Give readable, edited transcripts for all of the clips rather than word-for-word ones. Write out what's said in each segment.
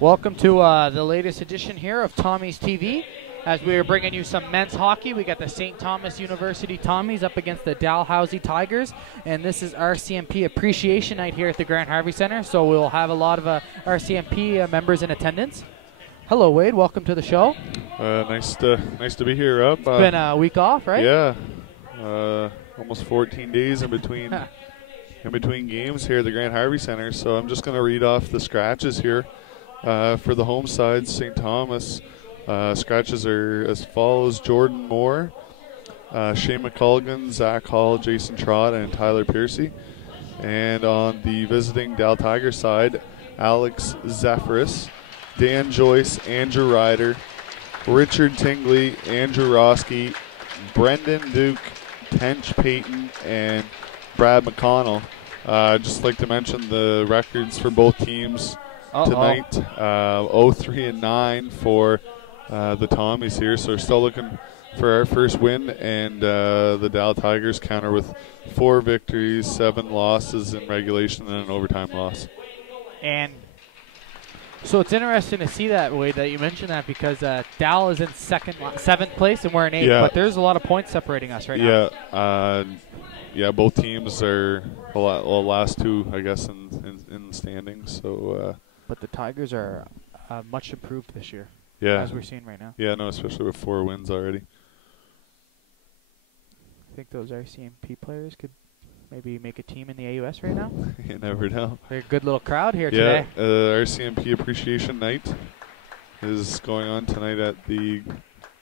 Welcome to the latest edition here of Tommies TV. As we are bringing you some men's hockey, we got the St. Thomas University Tommies up against the Dalhousie Tigers, and this is RCMP Appreciation Night here at the Grant-Harvey Centre, so we'll have a lot of RCMP members in attendance. Hello, Wade. Welcome to the show. Nice to be here. It's been a week off, right? Yeah, almost 14 days in between games here at the Grant-Harvey Centre. So I'm just going to read off the scratches here for the home side, St. Thomas. Scratches are as follows: Jordan Moore, Shane McCulligan, Zach Hall, Jason Trott, and Tyler Piercy. And on the visiting Dal Tiger side, Alex Zephyris, Dan Joyce, Andrew Ryder, Richard Tingley, Andrew Roski, Brendan Duke, Tench Payton, and Brad McConnell. Just like to mention the records for both teams tonight. 0-3-9 for the Tommies here, so we're still looking for our first win, and the Dal Tigers counter with 4 victories, 7 losses in regulation, and an overtime loss. And so it's interesting to see that way that you mentioned that, because Dal is in 7th place and we're in 8th, but there's a lot of points separating us right now. Yeah, both teams are last 2, I guess, in the standings. So, but the Tigers are much improved this year. Yeah, as we're seeing right now. Yeah, no, especially with 4 wins already. I think those RCMP players could maybe make a team in the AUS right now. You never know. We're a good little crowd here today. Yeah, RCMP Appreciation Night is going on tonight at the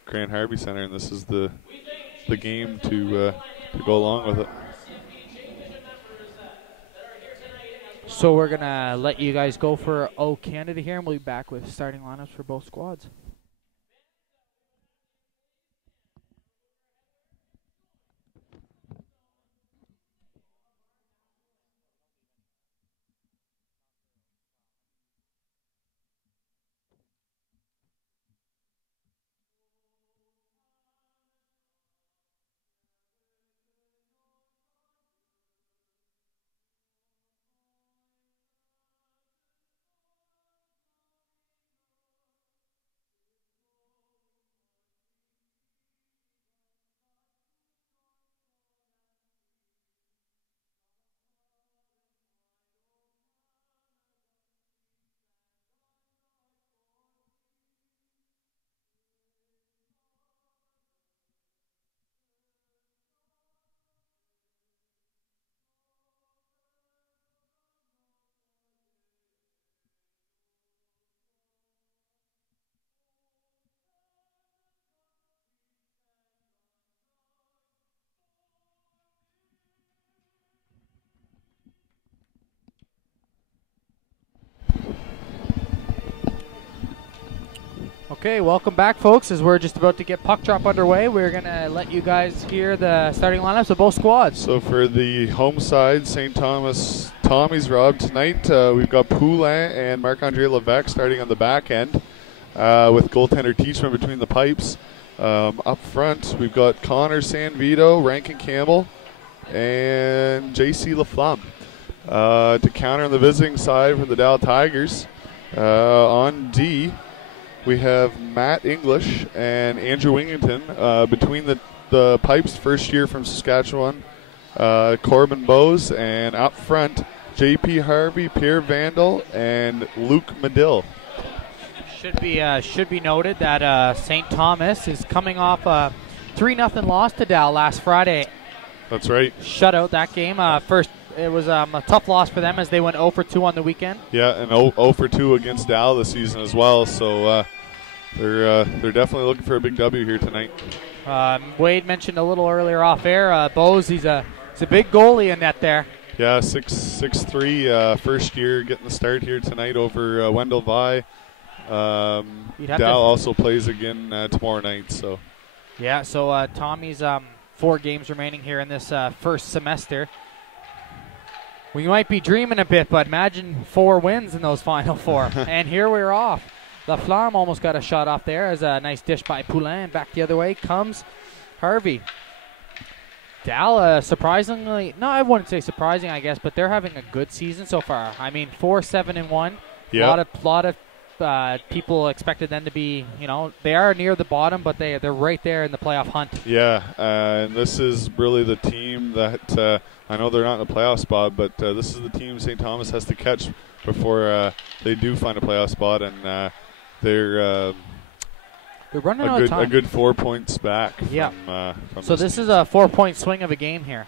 Grant-Harvey Centre, and this is the game to go along with it. So we're going to let you guys go for O Canada here, and we'll be back with starting lineups for both squads. Okay, welcome back, folks. As we're just about to get puck drop underway, we're going to let you guys hear the starting lineups of both squads. So for the home side, St. Thomas Tommies, Rob, tonight we've got Poulin and Marc-Andre Levesque starting on the back end with goaltender Teichmann between the pipes. Up front, we've got Connor Sanvito, Rankin Campbell, and J.C. Laflamme. To counter on the visiting side for the Dal Tigers, on D, we have Matt English and Andrew Wingington between the pipes, first year from Saskatchewan, Corbin Bowes, and up front, J.P. Harvey, Pierre Vandal, and Luke Medill. Should be noted that St. Thomas is coming off a 3-0 loss to Dal last Friday. That's right. Shut out that game. First, it was a tough loss for them as they went 0-2 on the weekend. Yeah, and 0-2 against Dal this season as well. So they're definitely looking for a big W here tonight. Wade mentioned a little earlier off air, Bowes, he's a big goalie in net there. Yeah, 6'3", first year getting the start here tonight over Wendell Vi. Dal also plays again tomorrow night. So yeah, so Tommy's 4 games remaining here in this first semester. We might be dreaming a bit, but imagine 4 wins in those final 4. And here we're off. Laflamme almost got a shot off there as a nice dish by Poulin. Back the other way comes Harvey. Dal, surprisingly, no, I wouldn't say surprising, I guess, but they're having a good season so far. I mean, 4-7-1. Yeah. Lot of people expected them to be, they are near the bottom, but they're right there in the playoff hunt. Yeah, and this is really the team that I know they're not in the playoff spot, but this is the team St. Thomas has to catch before they do find a playoff spot, and they're running out of time. A good 4 points back. Yeah. From so this is a 4-point swing of a game here.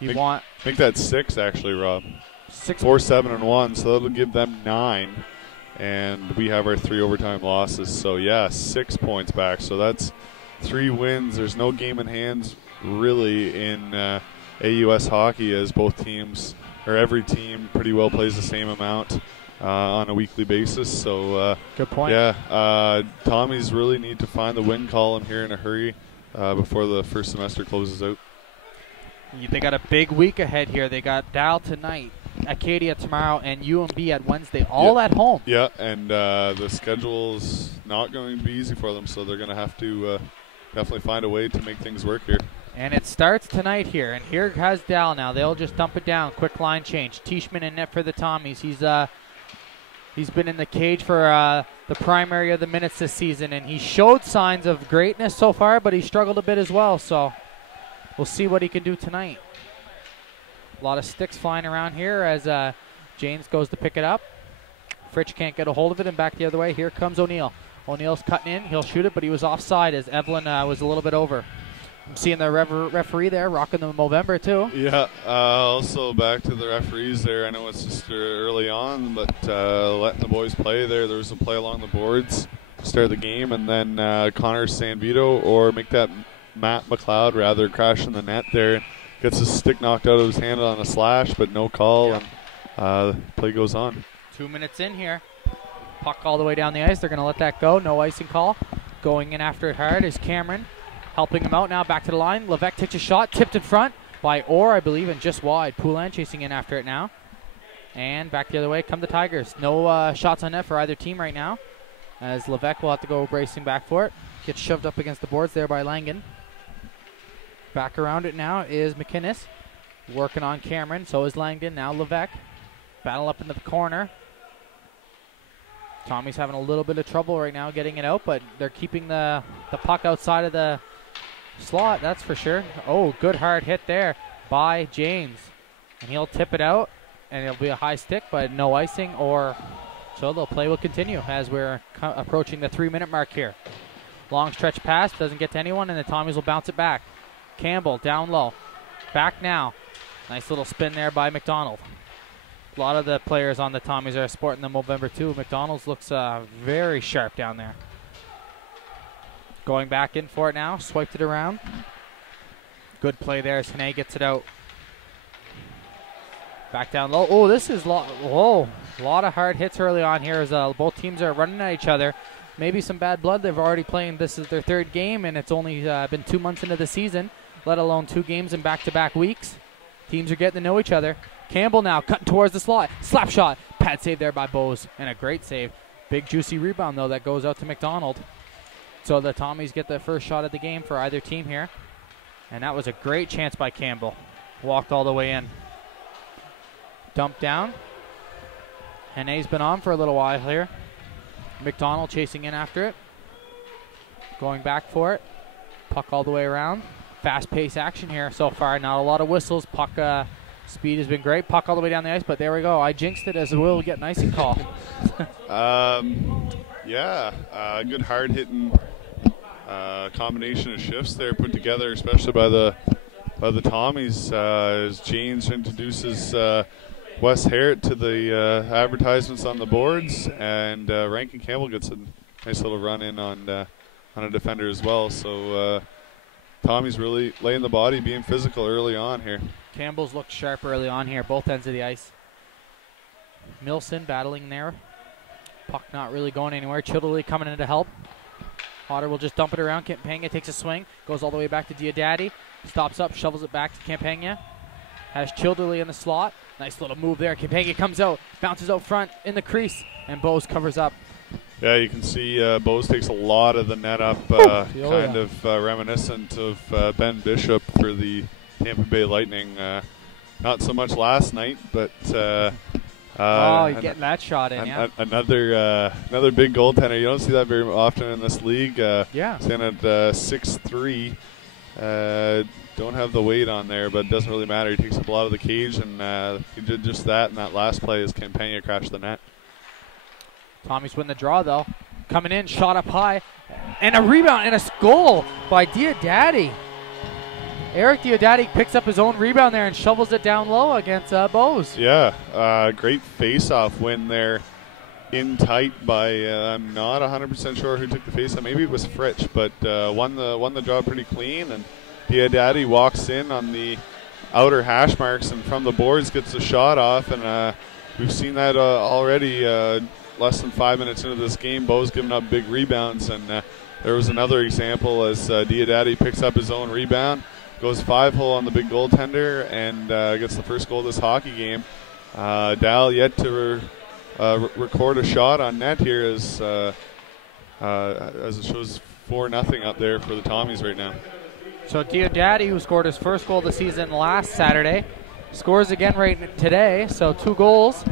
I think that's 6 actually, Rob. 6. 4, 7, and 1, so that'll give them 9. And we have our 3 overtime losses. So, yeah, 6 points back. So that's 3 wins. There's no game in hands really in AUS hockey, as both teams, or every team pretty well plays the same amount on a weekly basis. So, good point. Yeah, Tommies really need to find the win column here in a hurry before the first semester closes out. They got a big week ahead here. They got Dal tonight, Acadia tomorrow, and UMB at Wednesday, all at home. Yeah, and the schedule's not going to be easy for them, so they're going to have to definitely find a way to make things work here. And it starts tonight here, and here has Dal now. They'll just dump it down. Quick line change. Teichmann in net for the Tommies. He's been in the cage for the primary of the minutes this season, and he showed signs of greatness so far, but he struggled a bit as well, so we'll see what he can do tonight. A lot of sticks flying around here as James goes to pick it up. Fritsch can't get a hold of it, and back the other way. Here comes O'Neill. O'Neill's cutting in. He'll shoot it, but he was offside as Evelyn was a little bit over. I'm seeing the referee there rocking the Movember too. Yeah, also back to the referees there. I know it's just early on, but letting the boys play there. There was a play along the boards to start the game, and then Connor Sanvito, or make that Matt MacLeod rather, crash in the net there. Gets his stick knocked out of his hand on a slash, but no call, yeah. And play goes on. 2 minutes in here. Puck all the way down the ice. They're going to let that go. No icing call. Going in after it hard is Cameron. Helping him out now. Back to the line. Levesque takes a shot. Tipped in front by Orr, I believe, and just wide. Poulin chasing in after it now. And back the other way come the Tigers. No shots on net for either team right now, as Levesque will have to go bracing back for it. Gets shoved up against the boards there by Langen. Back around it now is McInnes. Working on Cameron. So is Langdon. Now Levesque. Battle up into the corner. Tommy's having a little bit of trouble right now getting it out, but they're keeping the puck outside of the slot, that's for sure. Oh, good hard hit there by James. And he'll tip it out, and it'll be a high stick, but no icing, or so the play will continue as we're approaching the 3-minute mark here. Long stretch pass, doesn't get to anyone, and the Tommies will bounce it back. Campbell down low. Back now. Nice little spin there by McDonald. A lot of the players on the Tommies are sporting the Movember too. McDonald's looks very sharp down there. Going back in for it now. Swiped it around. Good play there as Hene gets it out. Back down low. Oh, this is a lot of hard hits early on here as both teams are running at each other. Maybe some bad blood. They've already played. This is their 3rd game, and it's only been 2 months into the season, let alone 2 games in back-to-back weeks. Teams are getting to know each other. Campbell now cutting towards the slot. Slap shot. Pad save there by Bose, and a great save. Big juicy rebound, though, that goes out to McDonald. So the Tommies get the first shot of the game for either team here. And that was a great chance by Campbell. Walked all the way in. Dumped down. Hene's been on for a little while here. McDonald chasing in after it. Going back for it. Puck all the way around. Fast-paced action here so far. Not a lot of whistles. Puck speed has been great. Puck all the way down the ice, but there we go. I jinxed it as we'll get an icing call. Good hard-hitting combination of shifts there put together, especially by the Tommies, as James introduces Wes Harrett to the advertisements on the boards, and Rankin Campbell gets a nice little run in on a defender as well. So Tommy's really laying the body, being physical early on here. Campbell's looked sharp early on here, both ends of the ice. Milson battling there. Puck not really going anywhere. Childerley coming in to help. Potter will just dump it around. Campagna takes a swing. Goes all the way back to Diodati. Stops up, shovels it back to Campagna. Has Childerley in the slot. Nice little move there. Campagna comes out, bounces out front in the crease, and Bose covers up. Yeah, you can see Bose takes a lot of the net up, reminiscent of Ben Bishop for the Tampa Bay Lightning. Not so much last night, but You're getting that shot in, yeah. Another big goaltender. You don't see that very often in this league. Yeah. Standing at 6'3". Don't have the weight on there, but it doesn't really matter. He takes up a lot of the cage, and he did just that in that last play as Campagna crashed the net. Tommies win the draw, though. Coming in, shot up high, and a rebound and a goal by Diodati. Eric Diodati picks up his own rebound there and shovels it down low against Bose. Yeah, great face-off win there in tight by, I'm not 100% sure who took the face-off. Maybe it was Fritsch, but won the job pretty clean. And Diodati walks in on the outer hash marks and from the boards gets a shot off. And we've seen that already less than 5 minutes into this game. Bo's giving up big rebounds. And there was another example as Diodati picks up his own rebound. Goes 5-hole on the big goaltender and gets the first goal of this hockey game. Dal yet to record a shot on net here as it shows 4-0 up there for the Tommies right now. So Diodati, who scored his first goal of the season last Saturday, scores again right today, so 2 goals.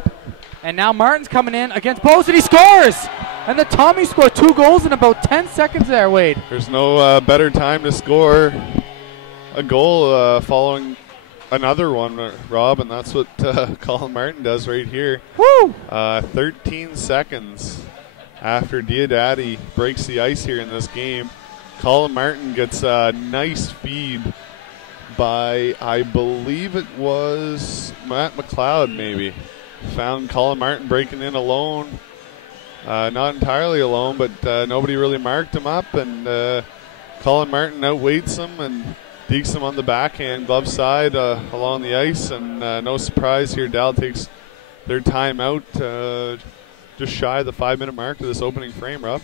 And now Martin's coming in against Bose, and he scores! And the Tommies score 2 goals in about 10 seconds there, Wade. There's no better time to score a goal following another one, Rob, and that's what Colin Martin does right here. Woo! 13 seconds after Diodati breaks the ice here in this game, Colin Martin gets a nice feed by, I believe it was Matt MacLeod maybe. Found Colin Martin breaking in alone. Not entirely alone, but nobody really marked him up, and Colin Martin outweights him and dekes him on the backhand, glove side along the ice, and no surprise here, Dal takes their time out just shy of the 5-minute mark of this opening frame, Rob.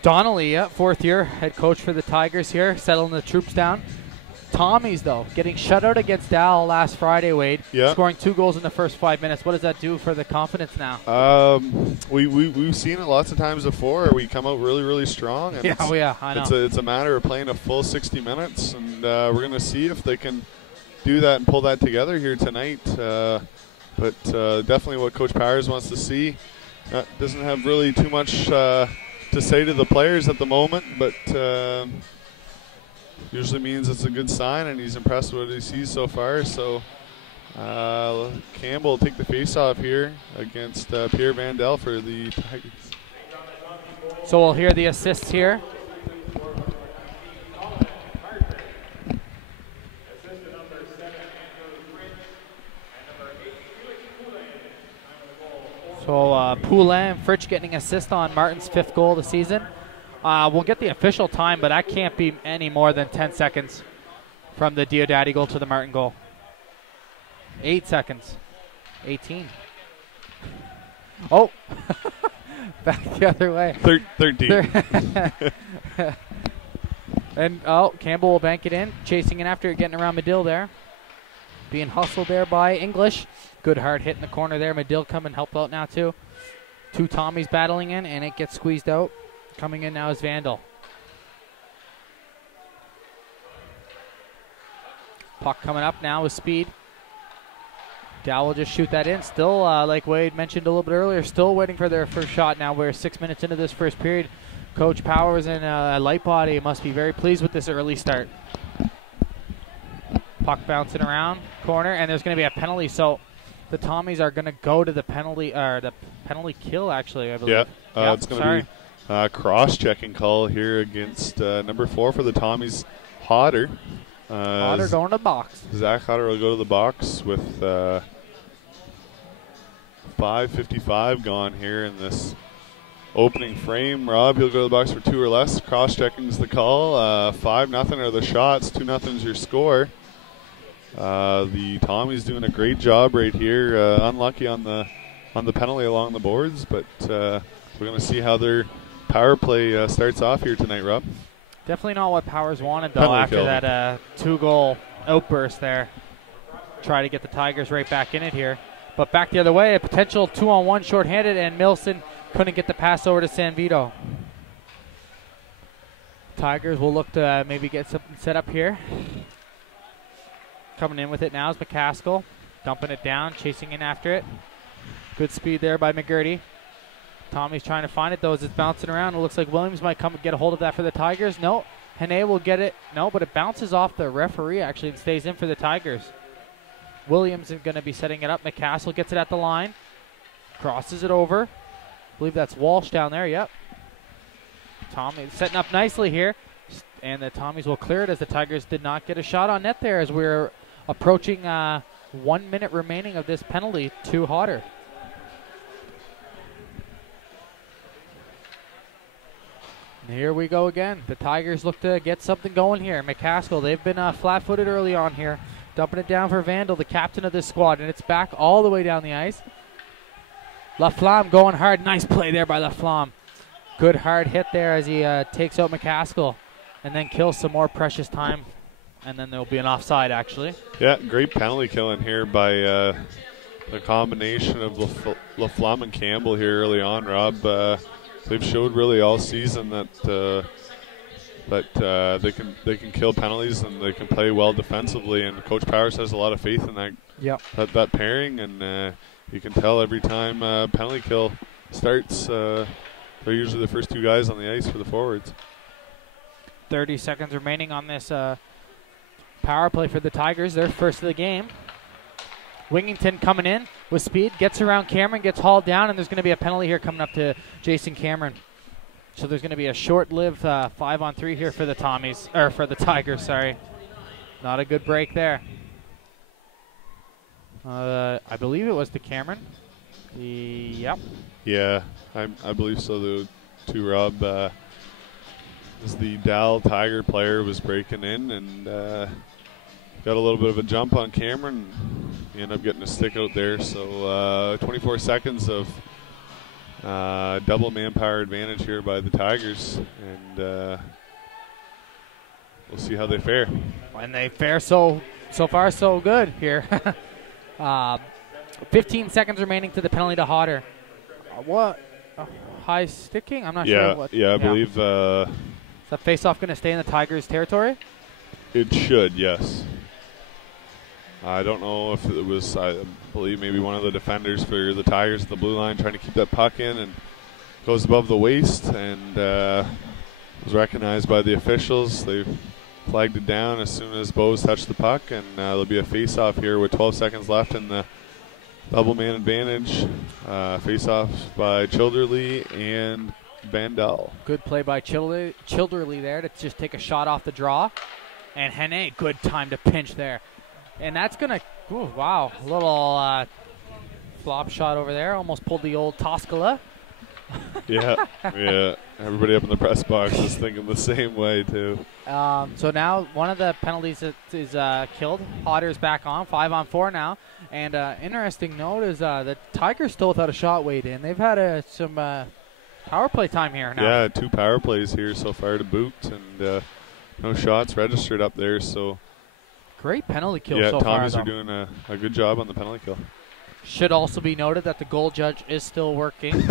Donnelly, fourth year head coach for the Tigers here, settling the troops down. Tommies, though, getting shut out against Dal last Friday, Wade. Yeah. Scoring 2 goals in the first 5 minutes. What does that do for the confidence now? We've seen it lots of times before. We come out really, really strong. And I know. It's a matter of playing a full 60 minutes, and we're going to see if they can do that and pull that together here tonight. But definitely what Coach Powers wants to see. Doesn't have really too much to say to the players at the moment, but usually means it's a good sign, and he's impressed with what he sees so far. So Campbell will take the face-off here against Pierre Vandel for the Tigers. So we'll hear the assists here. So Poulin and Fritsch getting assist on Martin's 5th goal of the season. We'll get the official time, but that can't be any more than 10 seconds from the Diodati goal to the Martin goal. 8 seconds. 18. Oh, back the other way. 13. And, Campbell will bank it in, chasing it after it, getting around Medill there. Being hustled there by English. Good hard hit in the corner there. Medill coming help out now, too. 2 Tommies battling in, and it gets squeezed out. Coming in now is Vandal. Puck coming up now with speed. Dow will just shoot that in. Still, like Wade mentioned a little bit earlier, still waiting for their first shot now. We're 6 minutes into this first period. Coach Powers and Lightbody must be very pleased with this early start. Puck bouncing around, corner, and there's going to be a penalty. So the Tommies are going to go to the penalty kill, actually, I believe. Yeah, it's going to be cross-checking call here against number 4 for the Tommies, Hodder. Hodder going to the box. Zach Hodder will go to the box with 5:55 gone here in this opening frame. Rob, he'll go to the box for 2 or less. Cross-checking is the call. 5-0 are the shots. 2-0 is your score. The Tommies doing a great job right here. Unlucky on the penalty along the boards, but we're going to see how their power play starts off here tonight, Rob. Definitely not what Powers wanted, though, after that 2-goal outburst there. Try to get the Tigers right back in it here. But back the other way, a potential 2-on-1 shorthanded, and Milson couldn't get the pass over to San Vito. Tigers will look to maybe get something set up here. Coming in with it now is McCaskill. Dumping it down, chasing in after it. Good speed there by McGurdy. Tommy's trying to find it, though, as it's bouncing around. It looks like Williams might come and get a hold of that for the Tigers. No, Hene will get it. No, but it bounces off the referee, actually, and stays in for the Tigers. Williams is going to be setting it up. McCaskill gets it at the line. Crosses it over. I believe that's Walsh down there, yep. Tommy setting up nicely here. And the Tommies will clear it as the Tigers did not get a shot on net there as we're approaching 1 minute remaining of this penalty to Hodder. And here we go again. The Tigers look to get something going here. McCaskill, they've been flat-footed early on here. Dumping it down for Vandal, the captain of this squad. And it's back all the way down the ice. Laflamme going hard. Nice play there by Laflamme. Good hard hit there as he takes out McCaskill and then kills some more precious time. And then there'll be an offside, actually. Yeah, great penalty killing here by the combination of Laflamme and Campbell here early on, Rob. They've showed really all season that they can kill penalties and they can play well defensively. And Coach Powers has a lot of faith in that pairing. And you can tell every time penalty kill starts, they're usually the first two guys on the ice for the forwards. 30 seconds remaining on this power play for the Tigers. They're first of the game. Wingington coming in with speed, gets around Cameron, gets hauled down, and there's going to be a penalty here coming up to Jason Cameron. So there's going to be a short-lived 5-on-3 here for the Tigers. Sorry, not a good break there. I believe it was to Cameron. Yep. Yeah, I believe so too, Rob. As the Dal Tiger player was breaking in and got a little bit of a jump on Cameron. He ended up getting a stick out there. So 24 seconds of double manpower advantage here by the Tigers. And we'll see how they fare. And they fare so far so good here. 15 seconds remaining to the penalty to Hodder. What? High sticking? I'm not sure what. Yeah, I believe. Is that face-off going to stay in the Tigers' territory? It should, yes. I don't know if it was, I believe maybe one of the defenders for the Tigers at the blue line trying to keep that puck in and goes above the waist and was recognized by the officials. They flagged it down as soon as Bose touched the puck, and there'll be a face-off here with 12 seconds left in the double man advantage. Face-off by Childerley and Vandal. Good play by Childerley there to just take a shot off the draw. And Hene, good time to pinch there. And that's going to, wow, a little flop shot over there. Almost pulled the old Toskala. Yeah. Everybody up in the press box is thinking the same way, too. So now one of the penalties is killed. Hodder's back on, 5-on-4 now. And interesting note is the Tigers still without a shot weighed in. They've had some power play time here now. Yeah, 2 power plays here so far to boot, and no shots registered up there. So great penalty kill so far. Yeah, Tommies are doing a good job on the penalty kill. Should also be noted that the goal judge is still working.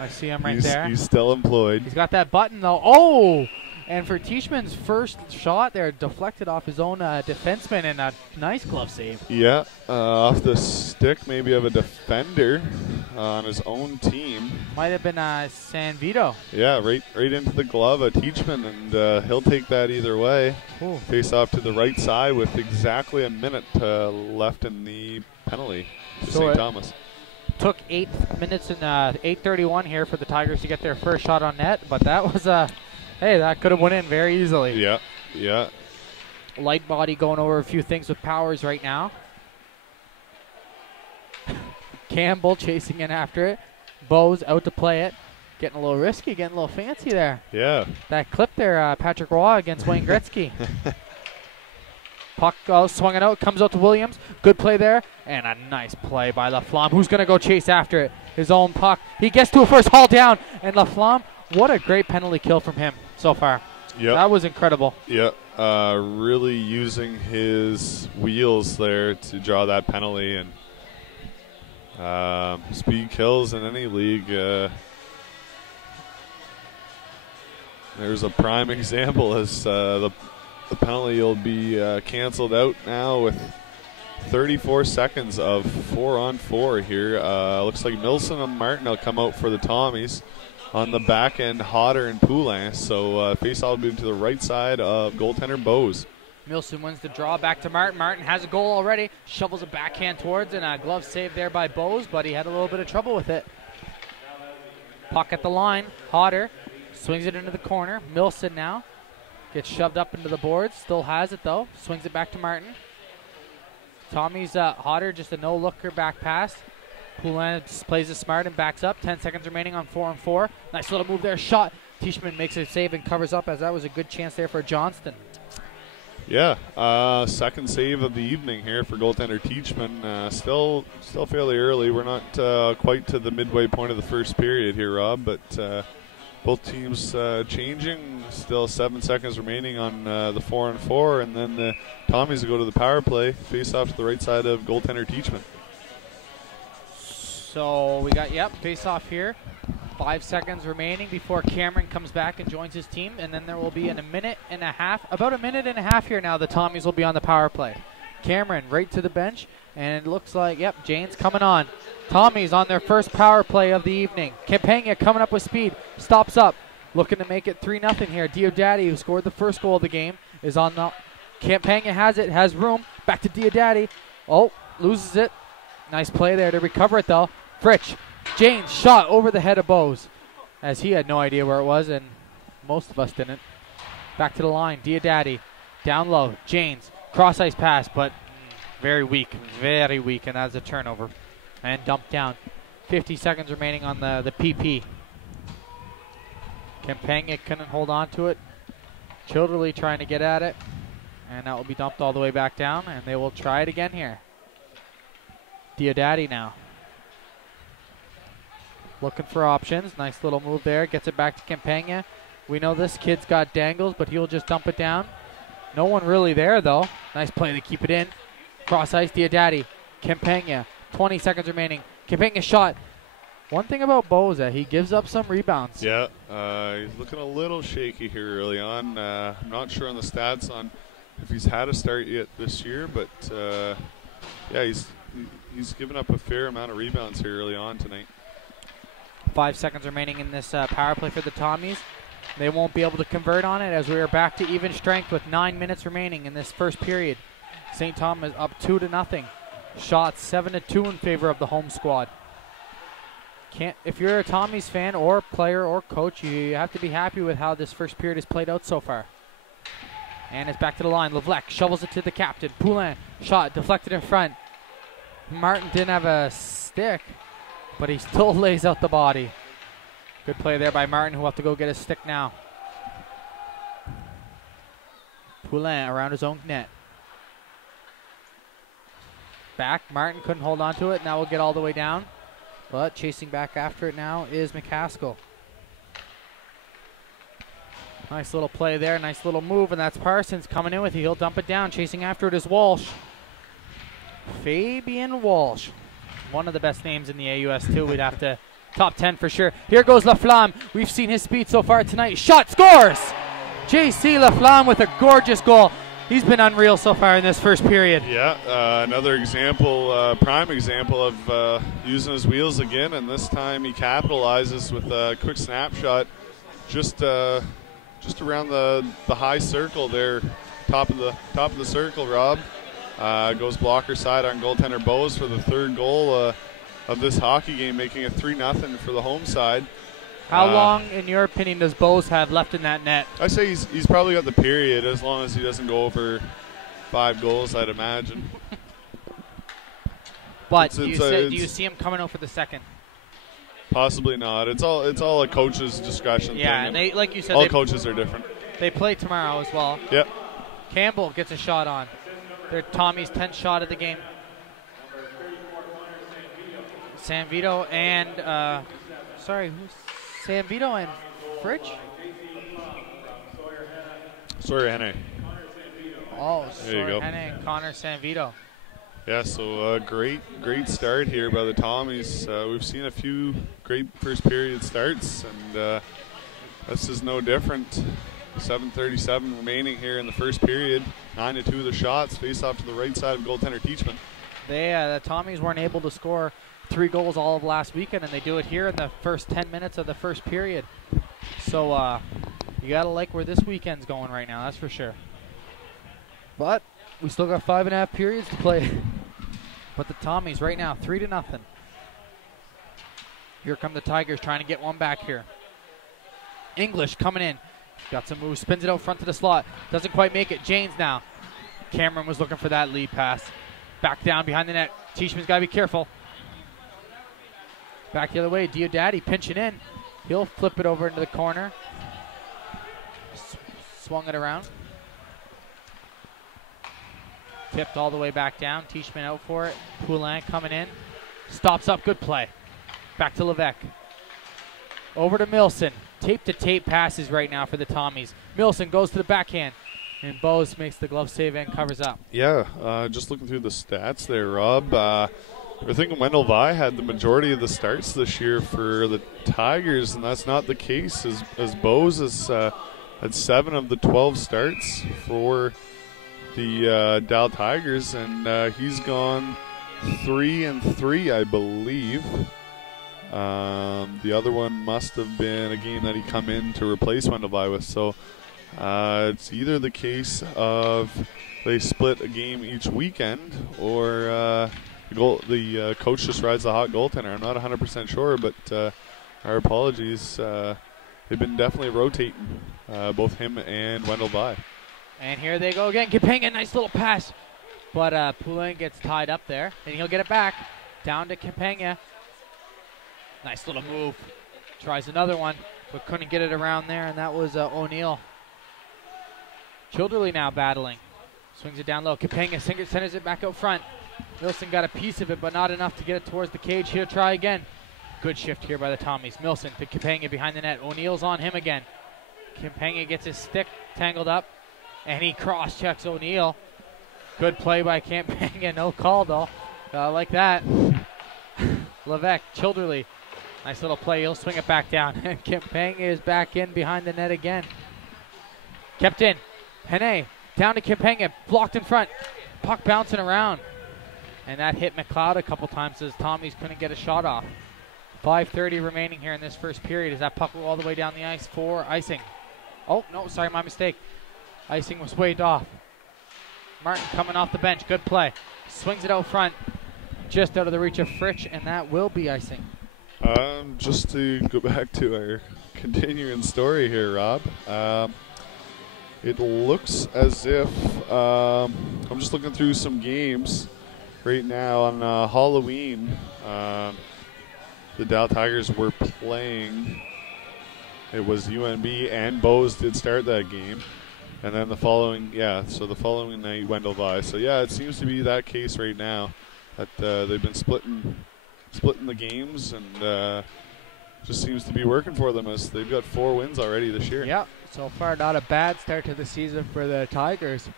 I see him right there. He's still employed. He's got that button, though. Oh! And for Teichmann's first shot there, deflected off his own defenseman, and a nice glove save. Yeah, off the stick maybe of a defender on his own team. Might have been San Vito. Yeah, right into the glove of Teichmann, and he'll take that either way. Ooh. Face off to the right side with exactly a minute left in the penalty to St. Thomas. Took 8 minutes and 8:31 here for the Tigers to get their first shot on net, but that was hey, that could have went in very easily. Yeah. Light body going over a few things with Powers right now. Campbell chasing in after it. Bose out to play it. Getting a little risky, getting a little fancy there. Yeah. That clip there, Patrick Roy against Wayne Gretzky. Puck swung it out, comes out to Williams. Good play there. And a nice play by Laflamme, who's going to go chase after it. His own puck. He gets to a first haul down. And Laflamme, what a great penalty kill from him so far. Yeah, that was incredible. Yeah, really using his wheels there to draw that penalty. And speed kills in any league. There's a prime example as the penalty will be canceled out now with 34 seconds of 4-on-4 here. Looks like Milson and Martin will come out for the Tommies. On the back end, Hodder and Poulin. So face-off will be to the right side of goaltender Bose. Milson wins the draw back to Martin. Martin has a goal already. Shovels a backhand towards, and a glove save there by Bose, but he had a little bit of trouble with it. Puck at the line. Hodder swings it into the corner. Milson now gets shoved up into the boards. Still has it, though. Swings it back to Martin. Tommy's Hodder, just a no-looker back pass. Poulin plays it smart and backs up. 10 seconds remaining on 4-on-4. Nice little move there. Shot. Teichmann makes a save and covers up, as that was a good chance there for Johnston. Yeah, second save of the evening here for goaltender Teichmann. Still fairly early. We're not quite to the midway point of the first period here, Rob, but both teams changing. Still 7 seconds remaining on the 4-on-4, and then the Tommies will go to the power play. Face off to the right side of goaltender Teichmann. So we got, face off here. 5 seconds remaining before Cameron comes back and joins his team, and then there will be about a minute and a half here now. The Tommies will be on the power play. Cameron right to the bench, and it looks like, Jane's coming on. Tommies on their first power play of the evening. Campagna coming up with speed, stops up, looking to make it 3-0 here. Diodati, who scored the first goal of the game, is on the. Campagna has it, has room, back to Diodati. Oh, loses it. Nice play there to recover it, though. Fritsch. James shot over the head of Bose, as he had no idea where it was, and most of us didn't. Back to the line. Diodati down low. James cross ice pass, but very weak, and that's a turnover and dumped down. 50 seconds remaining on the PP. Campagna couldn't hold on to it. Childerley trying to get at it, and that will be dumped all the way back down, and they will try it again here. Diodati now looking for options. Nice little move there. Gets it back to Campagna. We know this kid's got dangles, but he'll just dump it down. No one really there, though. Nice play to keep it in. Cross ice, Diodati. Campagna. 20 seconds remaining. Campagna shot. One thing about Bo is that he gives up some rebounds. Yeah, he's looking a little shaky here early on. I'm not sure on the stats on if he's had a start yet this year, but he's given up a fair amount of rebounds here early on tonight. 5 seconds remaining in this power play for the Tommies. They won't be able to convert on it, as we are back to even strength with 9 minutes remaining in this first period. St. Thomas up 2-0. Shots 7-2 in favor of the home squad. If you're a Tommies fan or player or coach, you have to be happy with how this first period has played out so far. And it's back to the line. Levlek shovels it to the captain. Poulin shot deflected in front. Martin didn't have a stick, but he still lays out the body. Good play there by Martin, who will have to go get his stick now. Poulin around his own net. Back, Martin couldn't hold on to it. Now we'll get all the way down. But chasing back after it now is McCaskill. Nice little play there, nice little move, and that's Parsons coming in with it. He'll dump it down. Chasing after it is Walsh. Fabian Walsh. One of the best names in the AUS too. We'd have to top 10 for sure. Here goes Laflamme. We've seen his speed so far tonight. Shot, scores! JC Laflamme with a gorgeous goal. He's been unreal so far in this first period. Yeah, another example, prime example of using his wheels again, and this time he capitalizes with a quick snapshot just around the high circle there, top of the circle, Rob. Goes blocker side on goaltender Bose for the third goal of this hockey game, making it 3-0 for the home side. How long, in your opinion, does Bose have left in that net? I say he's probably got the period, as long as he doesn't go over 5 goals, I'd imagine. But do you see him coming out for the second? Possibly not. It's all a coach's discretion. Yeah, thing. and they, like you said, all coaches are different. They play tomorrow as well. Yep. Campbell gets a shot on. They're Tommy's 10th shot of the game. Sanvito and Sanvito and Fritsch? Sawyer Henne. Oh, there you go. Henne and Connor Sanvito. Yeah, so great start here by the Tommies. We've seen a few great first period starts, and this is no different. 7:37 remaining here in the first period. 9-2 the shots. Face off to the right side of goaltender Teichmann. The Tommies weren't able to score 3 goals all of last weekend, and they do it here in the first 10 minutes of the first period. So you got to like where this weekend's going right now, that's for sure. But we still got 5.5 periods to play. But the Tommies right now, 3-0. Here come the Tigers trying to get one back here. English coming in. Got some moves, spins it out front to the slot. Doesn't quite make it. Janes now. Cameron was looking for that lead pass. Back down behind the net. Teichmann's got to be careful. Back the other way. Diodati pinching in. He'll flip it over into the corner. Swung it around. Tipped all the way back down. Teichmann out for it. Poulin coming in. Stops up. Good play. Back to Levesque. Over to Milson. Tape-to-tape passes right now for the Tommies. Milson goes to the backhand. And Bose makes the glove save and covers up. Yeah, just looking through the stats there, Rob. We're thinking Wendell Vi had the majority of the starts this year for the Tigers, and that's not the case, as Bose has had 7 of the 12 starts for the Dal Tigers, and he's gone 3-3, I believe. The other one must have been a game that he come in to replace Wendell Vi with. So it's either the case of they split a game each weekend, or the coach just rides the hot goaltender. I'm not 100% sure, but our apologies. They've been definitely rotating both him and Wendell Vi. And here they go again. Kipanga, nice little pass. But Poulin gets tied up there, and he'll get it back. Down to Kipanga. Nice little move. Tries another one, but couldn't get it around there, and that was O'Neill. Childerley now battling. Swings it down low. Kipanga centers it back out front. Milson got a piece of it, but not enough to get it towards the cage. He'll try again. Good shift here by the Tommies. Milson to Kipanga behind the net. O'Neill's on him again. Kipanga gets his stick tangled up, and he cross-checks O'Neill. Good play by Kipanga. No call, though. Like that. Levesque, Childerley. Nice little play. He'll swing it back down. And Kipanga is back in behind the net again. Kept in. Hene down to Kipanga. Blocked in front. Puck bouncing around. And that hit MacLeod a couple times as Tommies couldn't get a shot off. 5:30 remaining here in this first period as that puck will all the way down the ice for icing. Oh, no, sorry, my mistake. Icing was waved off. Martin coming off the bench. Good play. Swings it out front. Just out of the reach of Fritsch, and that will be icing. Just to go back to our continuing story here, Rob. It looks as if I'm just looking through some games right now on Halloween. The Dal Tigers were playing. It was UNB and Bose did start that game. And then the following night, Wendell Vi. So, yeah, it seems to be that case right now that they've been splitting the games, and just seems to be working for them as they've got 4 wins already this year. Yeah, so far not a bad start to the season for the Tigers.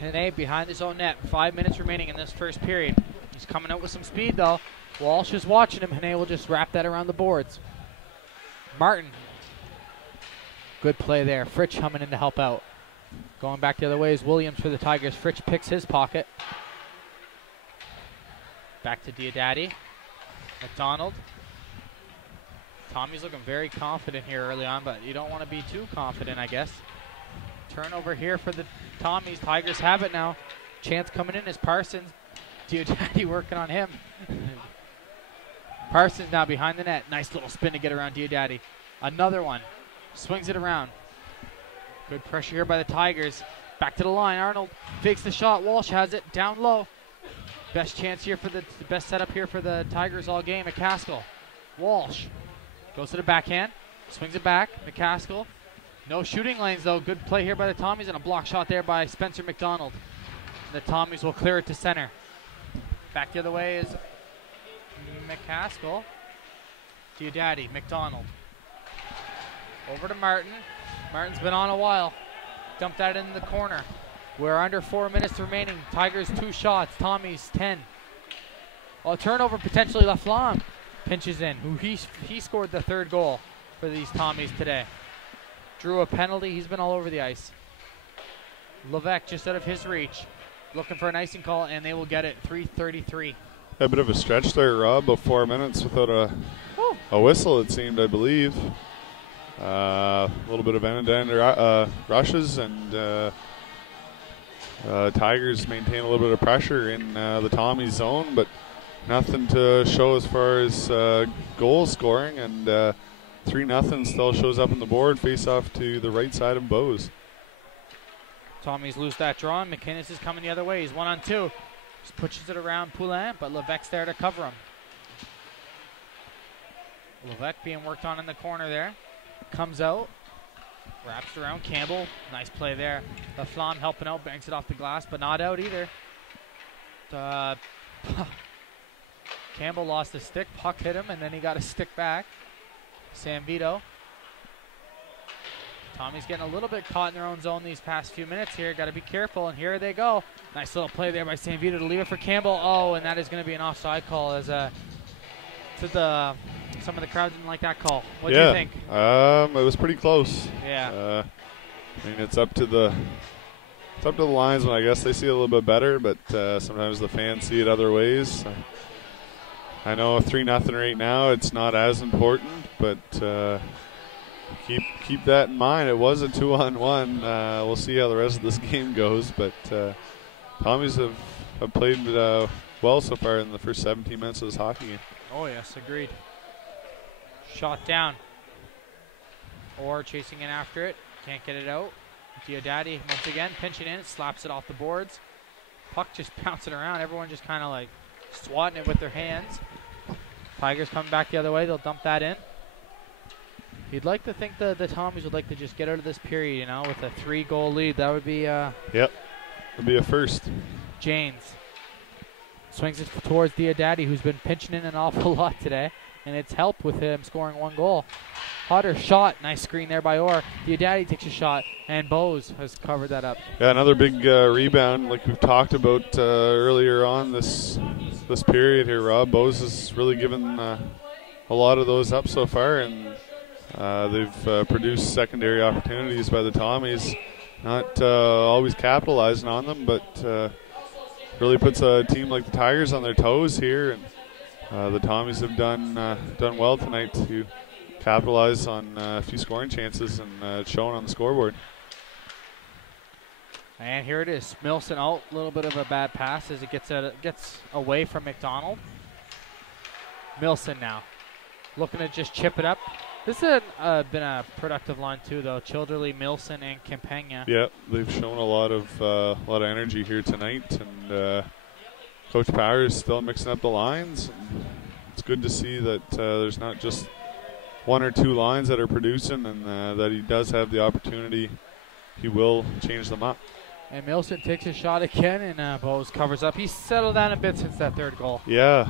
Hene behind his own net. 5 minutes remaining in this first period. He's coming out with some speed, though. Walsh is watching him. Hene will just wrap that around the boards. Martin. Good play there. Fritsch coming in to help out. Going back the other way is Williams for the Tigers. Fritsch picks his pocket. Back to Diodati. McDonald. Tommy's looking very confident here early on, but you don't want to be too confident, I guess. Turnover here for the Tommies. Tigers have it now. Chance coming in is Parsons. Diodati working on him. Parsons now behind the net. Nice little spin to get around Diodati. Another one. Swings it around. Good pressure here by the Tigers. Back to the line. Arnold fakes the shot. Walsh has it down low. Best chance here for the best setup here for the Tigers all game. McCaskill. Walsh goes to the backhand. Swings it back. McCaskill. No shooting lanes though. Good play here by the Tommies and a block shot there by Spencer McDonald. The Tommies will clear it to center. Back the other way is McCaskill. Diodati. McDonald. Over to Martin. Martin's been on a while. Dumped that in the corner. We're under 4 minutes remaining. Tigers 2 shots. Tommies 10. A turnover potentially. Laflamme pinches in. He scored the 3rd goal. for these Tommies today. Drew a penalty. He's been all over the ice. Levesque just out of his reach. Looking for an icing call, and they will get it. 3:33. A bit of a stretch there, Rob. About 4 minutes without a whistle, it seemed, I believe. A little bit of end-to-end rushes, and Tigers maintain a little bit of pressure in the Tommies zone, but nothing to show as far as goal scoring, and 3-0 still shows up on the board. Face off to the right side of Bose. Tommies lose that draw, and McInnes is coming the other way. He's 1-on-2. Just pushes it around Poulin, but Levesque's there to cover him. Levesque being worked on in the corner there. Comes out. Wraps around Campbell. Nice play there. Laflamme helping out, banks it off the glass, but not out either. Campbell lost the stick. Puck hit him, and then he got a stick back. Sam Vito. Tommy's getting a little bit caught in their own zone these past few minutes here. Got to be careful, and here they go. Nice little play there by Sam Vito to leave it for Campbell. Oh, and that is going to be an offside call as some of the crowd didn't like that call. What do you think? It was pretty close. Yeah. I mean, it's up to the linesmen. I guess they see it a little bit better, but sometimes the fans see it other ways. I know 3-0 right now. It's not as important, but keep that in mind. It was a 2-on-1. We'll see how the rest of this game goes, but Tommies have played well so far in the first 17 minutes of this hockey game. Oh yes, agreed. Shot down. Or chasing in after it. Can't get it out. Diodati once again pinching in, slaps it off the boards. Puck just bouncing around. Everyone just kind of like swatting it with their hands. Tigers coming back the other way. They'll dump that in. You'd like to think the Tommies would like to just get out of this period, you know, with a 3-goal lead. That would be Yep. Would be a first. Janes swings it towards Diodati, who's been pinching in an awful lot today, and it's helped with him scoring 1 goal. Hodder shot. Nice screen there by Orr. Diodati takes a shot, and Bose has covered that up. Yeah, another big rebound like we've talked about earlier on this period here, Rob. Bose has really given a lot of those up so far, and they've produced secondary opportunities by the Tommies. Not always capitalizing on them, but really puts a team like the Tigers on their toes here, and the Tommies have done well tonight to capitalize on a few scoring chances, and it's shown on the scoreboard. And here it is. Milson out. A little bit of a bad pass as it gets away from McDonald. Milson now looking to just chip it up. This has been a productive line too, though. Childerley, Milson, and Campagna. Yeah, they've shown a lot of energy here tonight, and Coach Power is still mixing up the lines. It's good to see that there's not just 1 or 2 lines that are producing, and that he does have the opportunity. He will change them up. And Milson takes a shot again, and Bose covers up. He's settled down a bit since that 3rd goal. Yeah,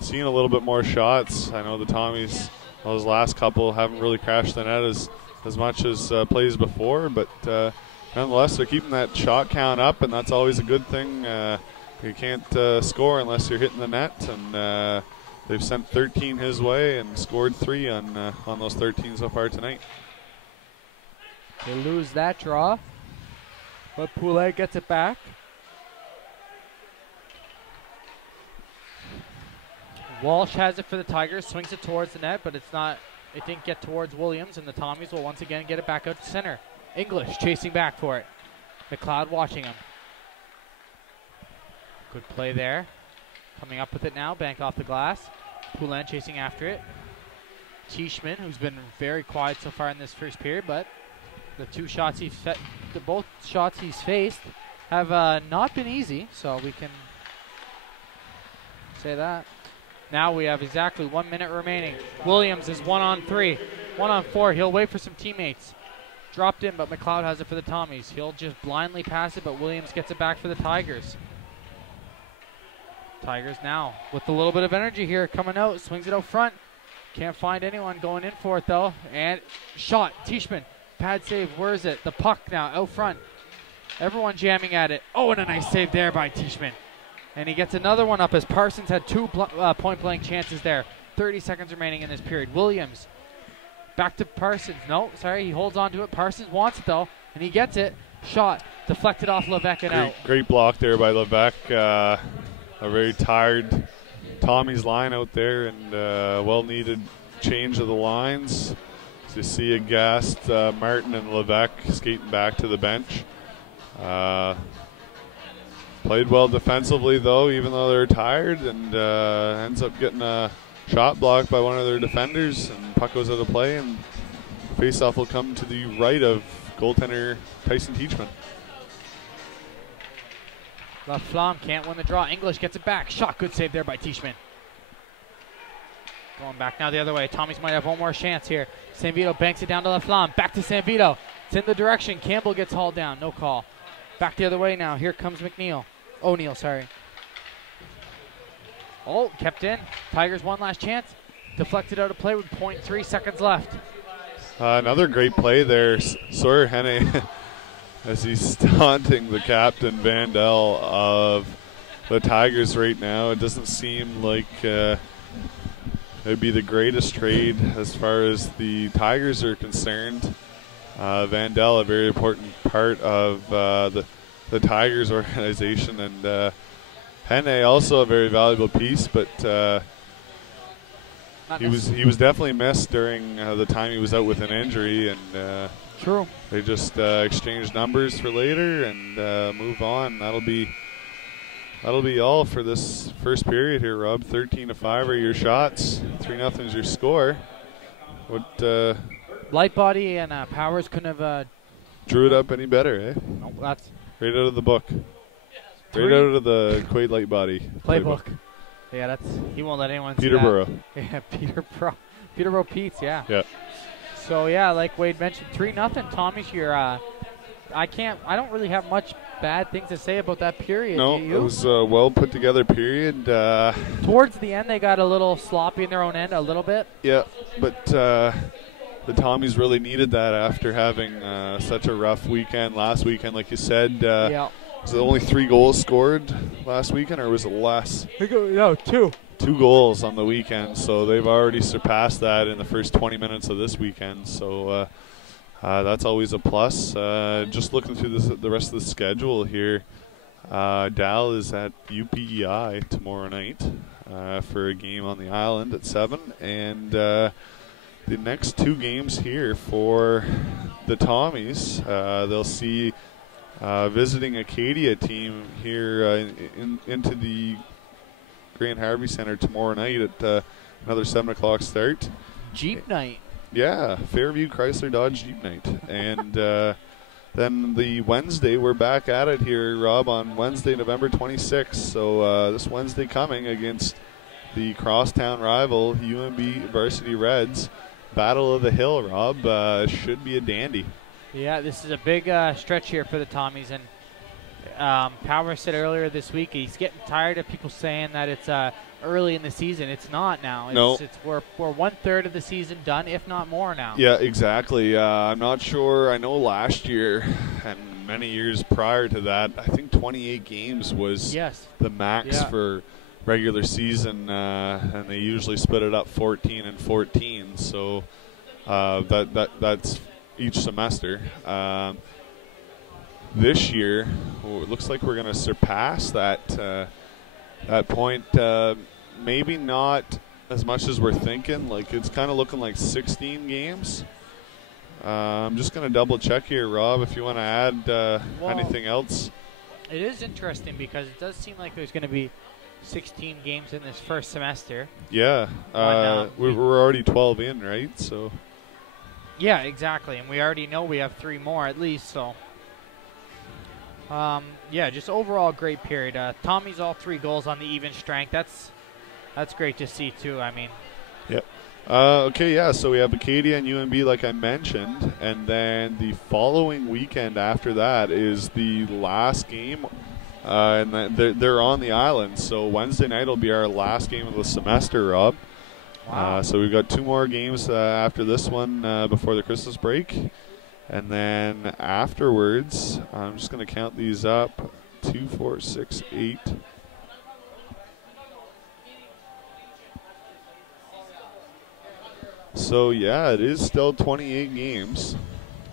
seeing a little bit more shots. I know the Tommies, those last couple, haven't really crashed the net as much as plays before, but nonetheless, they're keeping that shot count up, and that's always a good thing. You can't score unless you're hitting the net, and they've sent 13 his way and scored 3 on those 13 so far tonight. They lose that draw, but Poulet gets it back. Walsh has it for the Tigers, swings it towards the net, but it's not. It didn't get towards Williams, and the Tommies will once again get it back out to center. English chasing back for it. MacLeod watching him. Good play there. Coming up with it now, banked off the glass. Poulin chasing after it. Teichmann, who's been very quiet so far in this first period, but both shots he's faced have not been easy, so we can say that. Now we have exactly 1 minute remaining. Williams is 1-on-3, 1-on-4. He'll wait for some teammates. Dropped in, but MacLeod has it for the Tommies. He'll just blindly pass it, but Williams gets it back for the Tigers. Tigers now with a little bit of energy here coming out. Swings it out front. Can't find anyone going in for it, though. And shot. Teichmann. Pad save. Where is it? The puck now out front. Everyone jamming at it. Oh, and a nice save there by Teichmann. And he gets another one up as Parsons had 2 point-blank chances there. 30 seconds remaining in this period. Williams Back to Parsons. No, sorry, he holds on to it. Parsons wants it, though, and he gets it. Shot. Deflected off Levesque and out. Great block there by Levesque. A very tired Tommies line out there, and well-needed change of the lines. So you see a gassed Martin and Levesque skating back to the bench. Played well defensively, though, even though they're tired, and ends up getting a shot blocked by one of their defenders, and puck goes out of play, and faceoff will come to the right of goaltender Tyson Teichmann. Laflamme can't win the draw. English gets it back. Shot, good save there by Teichmann. Going back now the other way. Tommies might have one more chance here. Sanvito banks it down to Laflamme. Back to Sanvito. It's in the direction. Campbell gets hauled down. No call. Back the other way now. Here comes O'Neill, sorry. Oh, kept in. Tigers one last chance. Deflected out of play with 0.3 seconds left. Another great play there. Sawyer Henne as he's taunting the captain, Vandell, of the Tigers right now. It doesn't seem like it would be the greatest trade as far as the Tigers are concerned. Vandell, a very important part of the Tigers organization, and Henne also a very valuable piece, but he was definitely missed during the time he was out with an injury, and true. They just exchanged numbers for later and move on. That'll be all for this first period here, Rob. 13-5 are your shots. 3-0 is your score. What? Lightbody and Powers couldn't have drew it up any better, eh? No, that's right out of the book. Right out of the Quaid Lightbody playbook. Yeah, that's he won't let anyone Peterborough. See that. Yeah, Peterborough Pete's, yeah. Yeah. So yeah, like Wade mentioned, 3-0. Tommy's here. I don't really have much bad things to say about that period. No, do you? It was a well put together period. Towards the end, they got a little sloppy in their own end, a little bit. Yeah, but the Tommies really needed that after having such a rough weekend last weekend, like you said. Yeah. Was it only 3 goals scored last weekend, or was it less? No, 2. 2 goals on the weekend, so they've already surpassed that in the first 20 minutes of this weekend. So that's always a plus. Just looking through the rest of the schedule here, Dal is at UPEI tomorrow night for a game on the island at 7, and the next 2 games here for the Tommies, they'll see visiting Acadia team here into the Grant-Harvey Centre tomorrow night at another 7 o'clock start. Jeep night. Yeah, Fairview Chrysler Dodge Jeep night. And then the Wednesday, we're back at it here, Rob, on Wednesday, November 26th. So this Wednesday coming against the crosstown rival UMB Varsity Reds. Battle of the Hill, Rob. Should be a dandy. Yeah, this is a big stretch here for the Tommies. And Power said earlier this week he's getting tired of people saying that it's early in the season. It's not now. We're 1/3 of the season done, if not more now. Yeah, exactly. I'm not sure. I know last year and many years prior to that, I think 28 games was the max for regular season, and they usually split it up 14 and 14. So that's each semester. This year, it looks like we're going to surpass that point. Maybe not as much as we're thinking. Like, it's kind of looking like 16 games. I'm just going to double check here, Rob, if you want to add anything else. It is interesting because it does seem like there's going to be 16 games in this first semester. Yeah, we're already 12 in, right? So. Yeah, exactly, and we already know we have 3 more at least. So. Just overall great period. Tommy's all 3 goals on the even strength. That's great to see too. I mean. Yep. Okay, yeah. So we have Acadia and UMB, like I mentioned, and then the following weekend after that is the last game, and they're on the island. So Wednesday night will be our last game of the semester, Rob. Wow. So we've got 2 more games after this one before the Christmas break. And then afterwards, I'm just going to count these up. 2, 4, 6, 8. So yeah, it is still 28 games.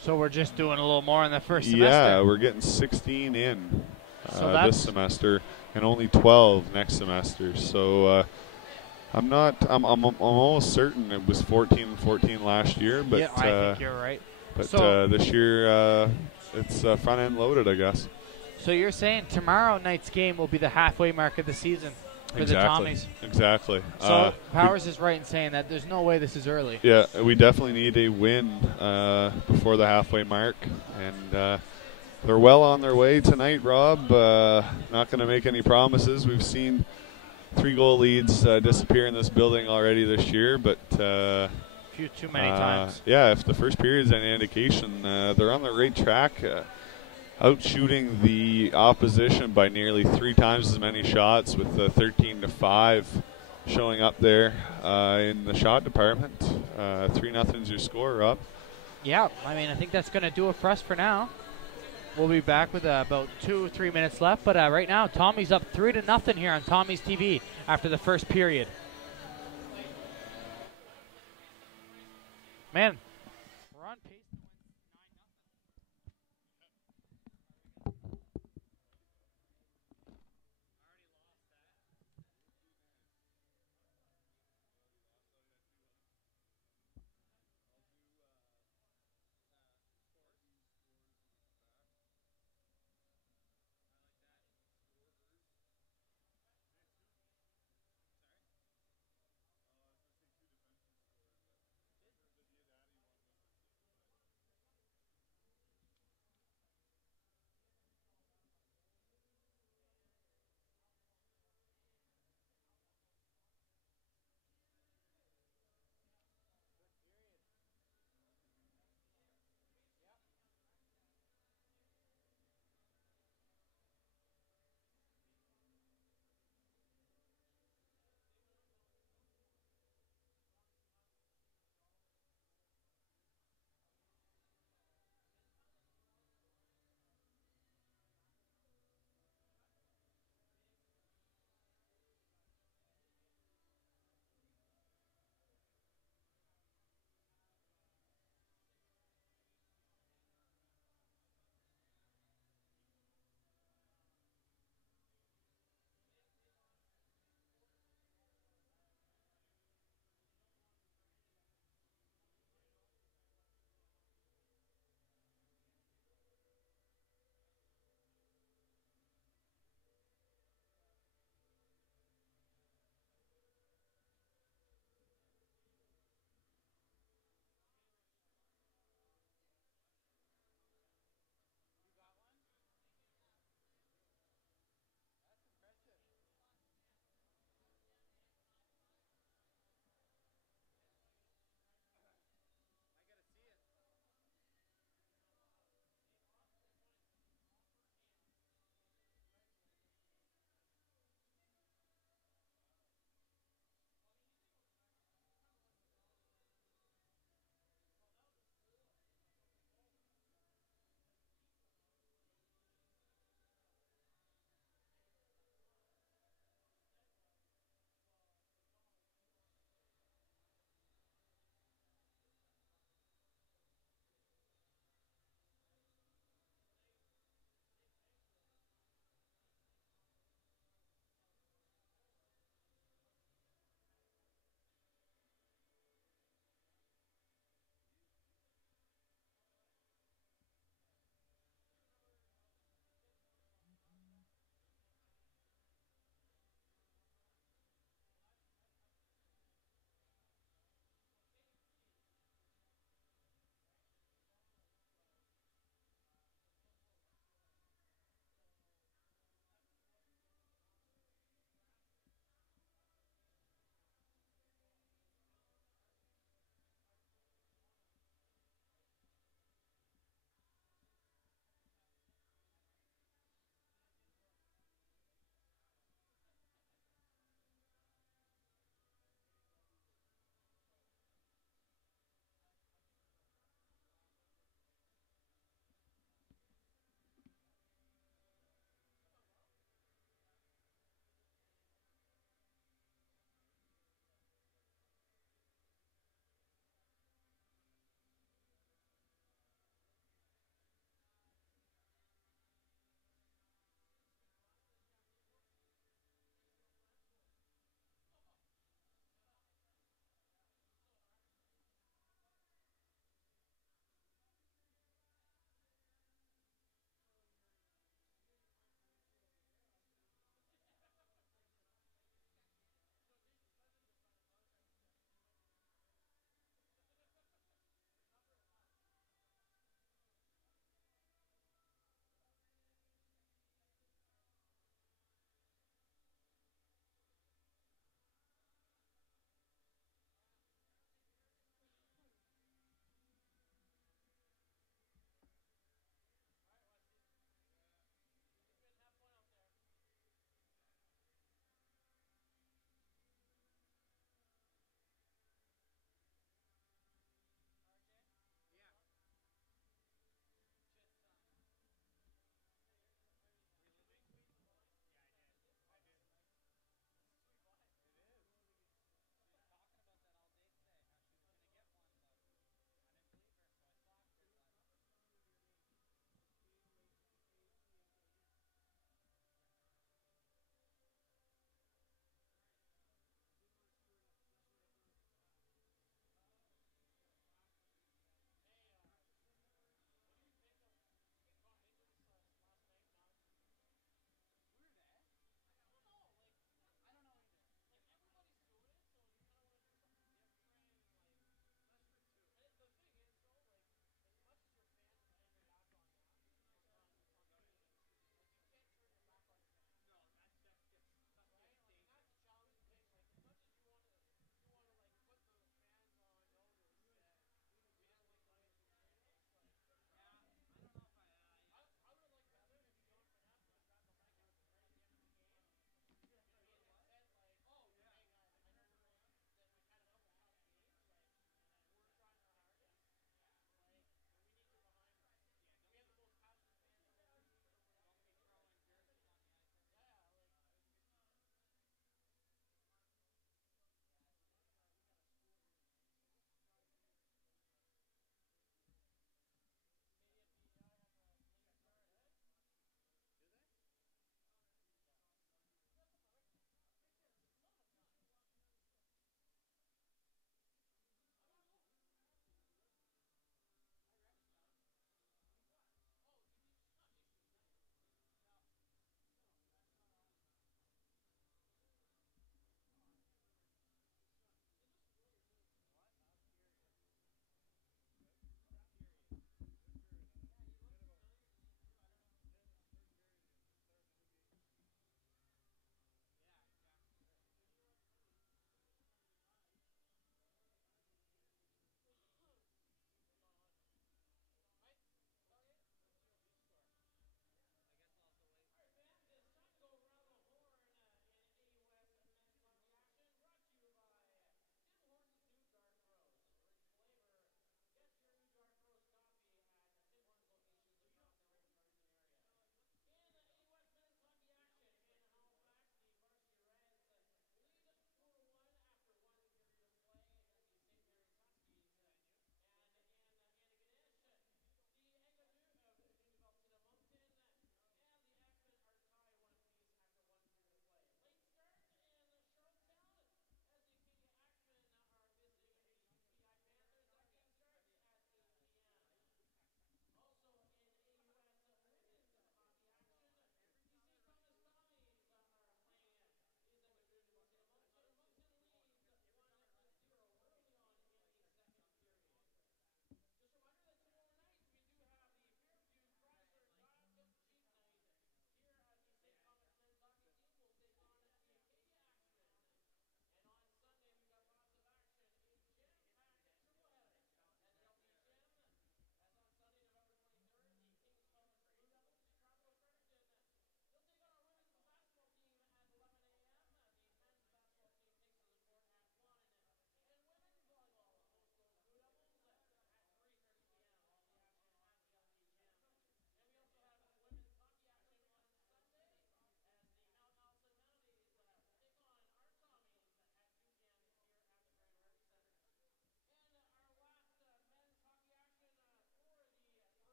So we're just doing a little more in the first semester. Yeah, we're getting 16 in this semester, and only 12 next semester. So I'm almost certain it was 14-14 last year, but yeah, I think you're right. But so, this year it's front end loaded, I guess. So you're saying tomorrow night's game will be the halfway mark of the season for the Tommies? Exactly. So Powers is right in saying that there's no way this is early. Yeah, we definitely need a win before the halfway mark, and they're well on their way tonight, Rob. Not going to make any promises. We've seen 3-goal leads disappear in this building already this year, but few too many times. Yeah, if the first period is any indication, they're on the right track, out shooting the opposition by nearly 3 times as many shots, with 13-5 showing up there in the shot department. 3-0's your score, Rob. Yeah, I mean, I think that's going to do it for us for now. We'll be back with about 2 or 3 minutes left, but right now, Tommy's up 3-0 here on Tommy's TV after the first period. Man, we're on pace to win 9-0.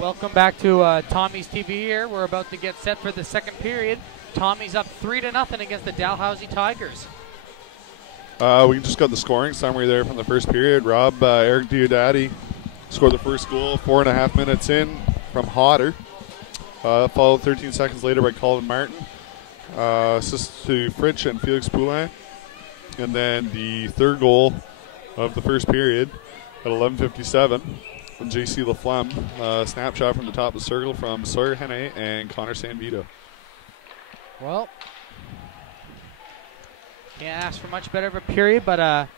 Welcome back to Tommies TV here. We're about to get set for the second period. Tommies up 3-0 against the Dalhousie Tigers. We just got the scoring summary there from the first period. Rob, Eric Diodati scored the first goal 4.5 minutes in from Hodder. Followed 13 seconds later by Colin Martin. Assist to Fritsch and Felix Poulin. And then the third goal of the first period at 11:57 from J.C. Laflamme. Snapshot from the top of the circle from Sawyer Henne and Connor Sanvito. Well, can't ask for much better of a period, but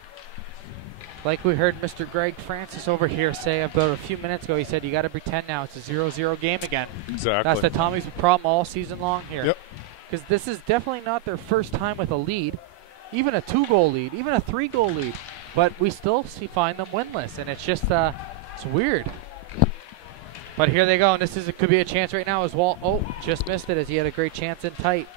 like we heard Mr. Greg Francis over here say about a few minutes ago, he said you got to pretend now it's a 0-0 game again. Exactly. That's the Tommies' problem all season long here. Yep. Because this is definitely not their first time with a lead, even a 2-goal lead, even a 3-goal lead. But we still find them winless, and it's just it's weird. But here they go, and it could be a chance right now as Walt. Oh, just missed it as he had a great chance in tight.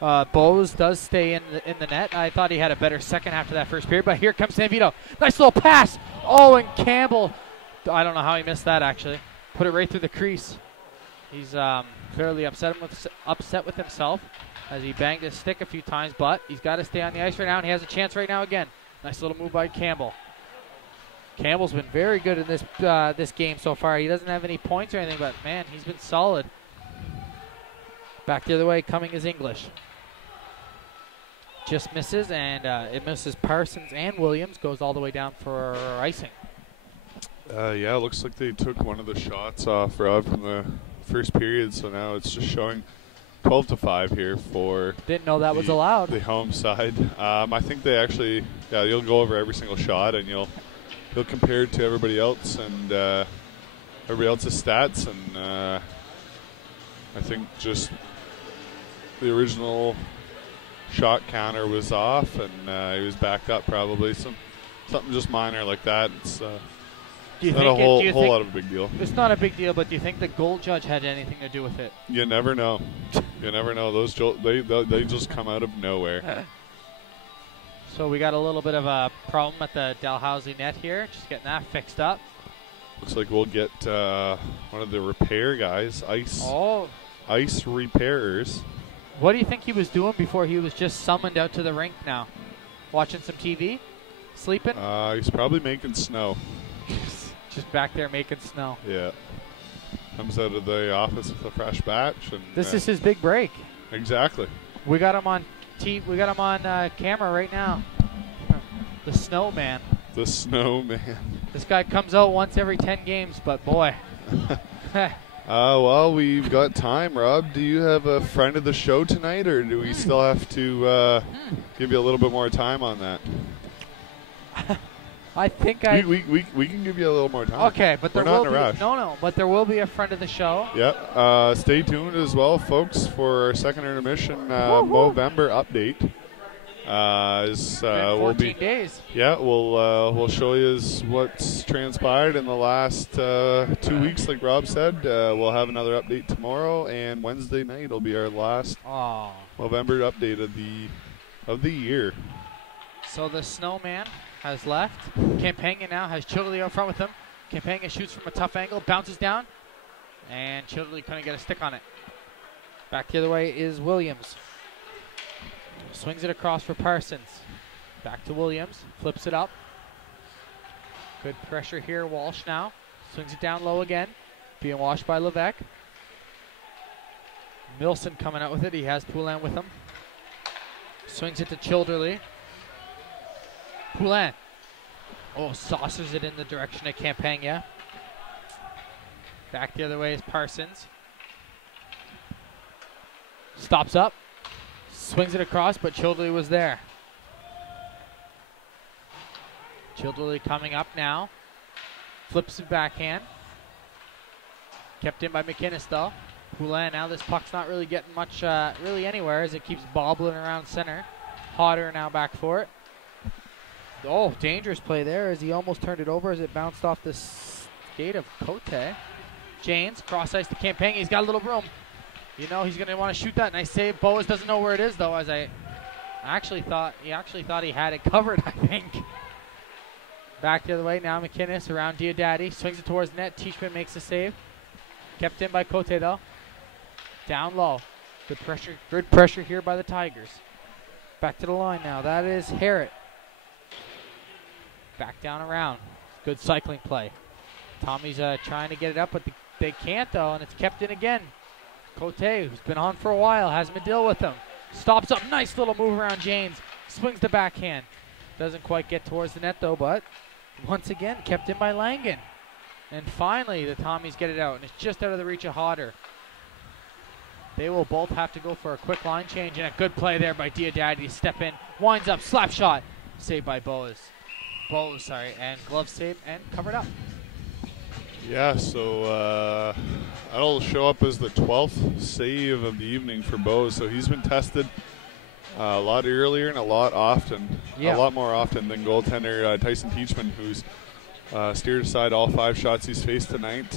Bowes does stay in the net. I thought he had a better second half of that first period, but here comes Sanvito. Nice little pass. Oh, and Campbell. I don't know how he missed that, actually. Put it right through the crease. He's clearly upset with himself as he banged his stick a few times, but he's got to stay on the ice right now, and he has a chance right now again. Nice little move by Campbell. Campbell's been very good in this game so far. He doesn't have any points or anything, but, man, he's been solid. Back the other way, coming is English. Just misses, and it misses Parsons and Williams. Goes all the way down for icing. Yeah, it looks like they took one of the shots off Rob from the first period, so now it's just showing 12-5 here for. Didn't know that was allowed. The home side. I think they actually, you'll go over every single shot and you'll compare it to everybody else and everybody else's stats, and I think just the original shot counter was off, and he was backed up probably. Something just minor like that. It's not a whole lot of a big deal. It's not a big deal, but do you think the goal judge had anything to do with it? You never know. You never know. Those they just come out of nowhere. So we got a little bit of a problem at the Dalhousie net here. Just getting that fixed up. Looks like we'll get one of the repair guys, ice repairers. What do you think he was doing before he was just summoned out to the rink now? Watching some TV? Sleeping? He's probably making snow. Just back there making snow. Yeah. Comes out of the office with a fresh batch. And this is his big break. Exactly. We got him on we got him on camera right now. The snowman. The snowman. This guy comes out once every 10 games, but boy. Well, we've got time, Rob. Do you have a friend of the show tonight, or do we still have to give you a little bit more time on that? I think we can give you a little more time. Okay, but we're not in a rush. But there will be a friend of the show. Yep. Stay tuned as well, folks, for our second intermission Movember update. 14 days. Yeah, we'll show you what's transpired in the last 2 weeks, like Rob said. We'll have another update tomorrow, and Wednesday night will be our last Movember update of the year. So the snowman has left. Campagna now has Childerley out front with him. Campagna shoots from a tough angle, bounces down, and Childerley couldn't get a stick on it. Back the other way is Williams. Swings it across for Parsons. Back to Williams. Flips it up. Good pressure here. Walsh now. Swings it down low again. Being washed by Levesque. Milson coming out with it. He has Poulin with him. Swings it to Childerley. Poulin. Oh, saucers it in the direction of Campagna. Back the other way is Parsons. Stops up. Swings it across, but Childerley was there. Childerley coming up now. Flips it backhand. Kept in by McInnes, though. Poulin, now this puck's not really getting much, really anywhere as it keeps bobbling around center. Hodder now back for it. Oh, dangerous play there as he almost turned it over as it bounced off the skate of Cote. Janes, cross ice to Campagna. He's got a little room. You know he's going to want to shoot that. Nice save. Boas doesn't know where it is, though, as I He actually thought he had it covered, I think. Back the other way, now McInnes around Diodati. Swings it towards net. Teichmann makes the save. Kept in by Cote, though. Down low. Good pressure here by the Tigers. Back to the line now. That is Harrett. Back down around. Good cycling play. Tommy's trying to get it up, but they can't, though, and it's kept in again. Cote, who's been on for a while, has Medill with him. Stops up. Nice little move around James. Swings the backhand. Doesn't quite get towards the net, though, but once again, kept in by Langen. And finally, the Tommies get it out, and it's just out of the reach of Hodder. They will both have to go for a quick line change, and a good play there by Diodati to step in. Winds up, slap shot. Saved by Bowes, and glove save and covered up. Yeah, so that'll show up as the 12th save of the evening for Bowes. So he's been tested a lot earlier and a lot more often than goaltender Tyson Teichmann, who's steered aside all 5 shots he's faced tonight.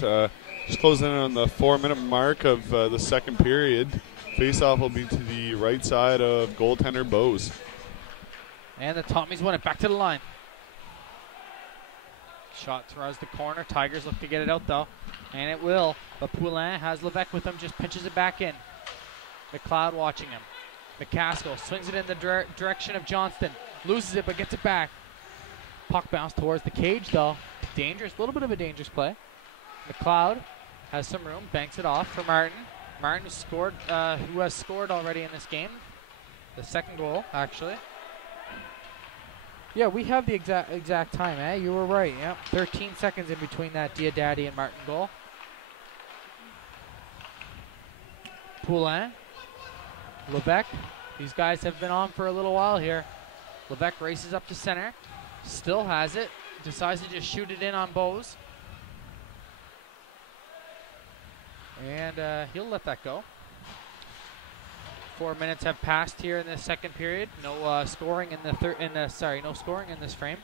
Just closing in on the 4-minute mark of the second period. Faceoff will be to the right side of goaltender Bowes. And the Tommies win it. Back to the line. Shot throws the corner. Tigers look to get it out, though. And it will. But Poulin has Levesque with him. Just pinches it back in. MacLeod watching him. McCaskill swings it in the direction of Johnston. Loses it, but gets it back. Puck bounce towards the cage, though. Dangerous. A little bit of a dangerous play. MacLeod has some room. Banks it off for Martin. Martin who has scored already in this game. The second goal, actually. Yeah, we have the exact time, eh? You were right. Yep, 13 seconds in between that Diodati and Martin goal. Poulin, Levesque. These guys have been on for a little while here. Levesque races up to center. Still has it. Decides to just shoot it in on Bowes. And he'll let that go. 4 minutes have passed here in the second period. No scoring in no scoring in this frame.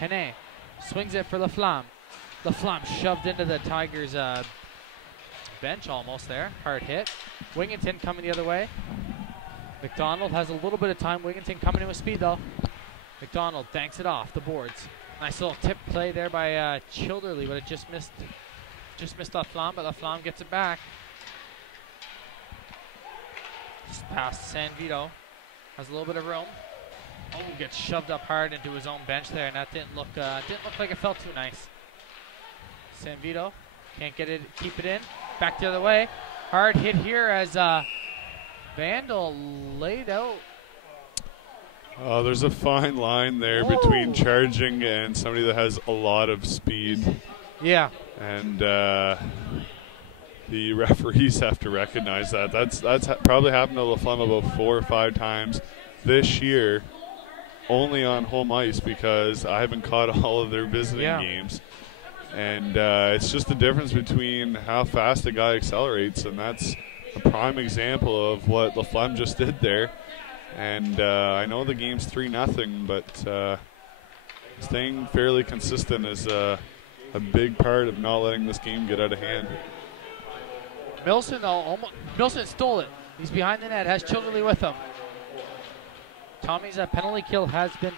Hene swings it for Laflamme. Laflamme shoved into the Tigers' bench almost there. Hard hit. Wingington coming the other way. McDonald has a little bit of time. Wingington coming in with speed, though. McDonald banks it off the boards. Nice little tip play there by Childerley, but it just missed Laflamme, but Laflamme gets it back. Just past San Vito. Has a little bit of room. Oh, gets shoved up hard into his own bench there, and that didn't look like it felt too nice. San Vito can't keep it in. Back the other way. Hard hit here as Vandal laid out. Oh, there's a fine line there between charging and somebody that has a lot of speed. Yeah. And the referees have to recognize that. That's probably happened to Laflamme about 4 or 5 times this year, only on home ice, because I haven't caught all of their visiting games. And it's just the difference between how fast a guy accelerates, and that's a prime example of what Laflamme just did there. And I know the game's 3-0, but staying fairly consistent is a big part of not letting this game get out of hand. Milson, though, Milson stole it. He's behind the net, has Childerley with him. Tommy's penalty kill has been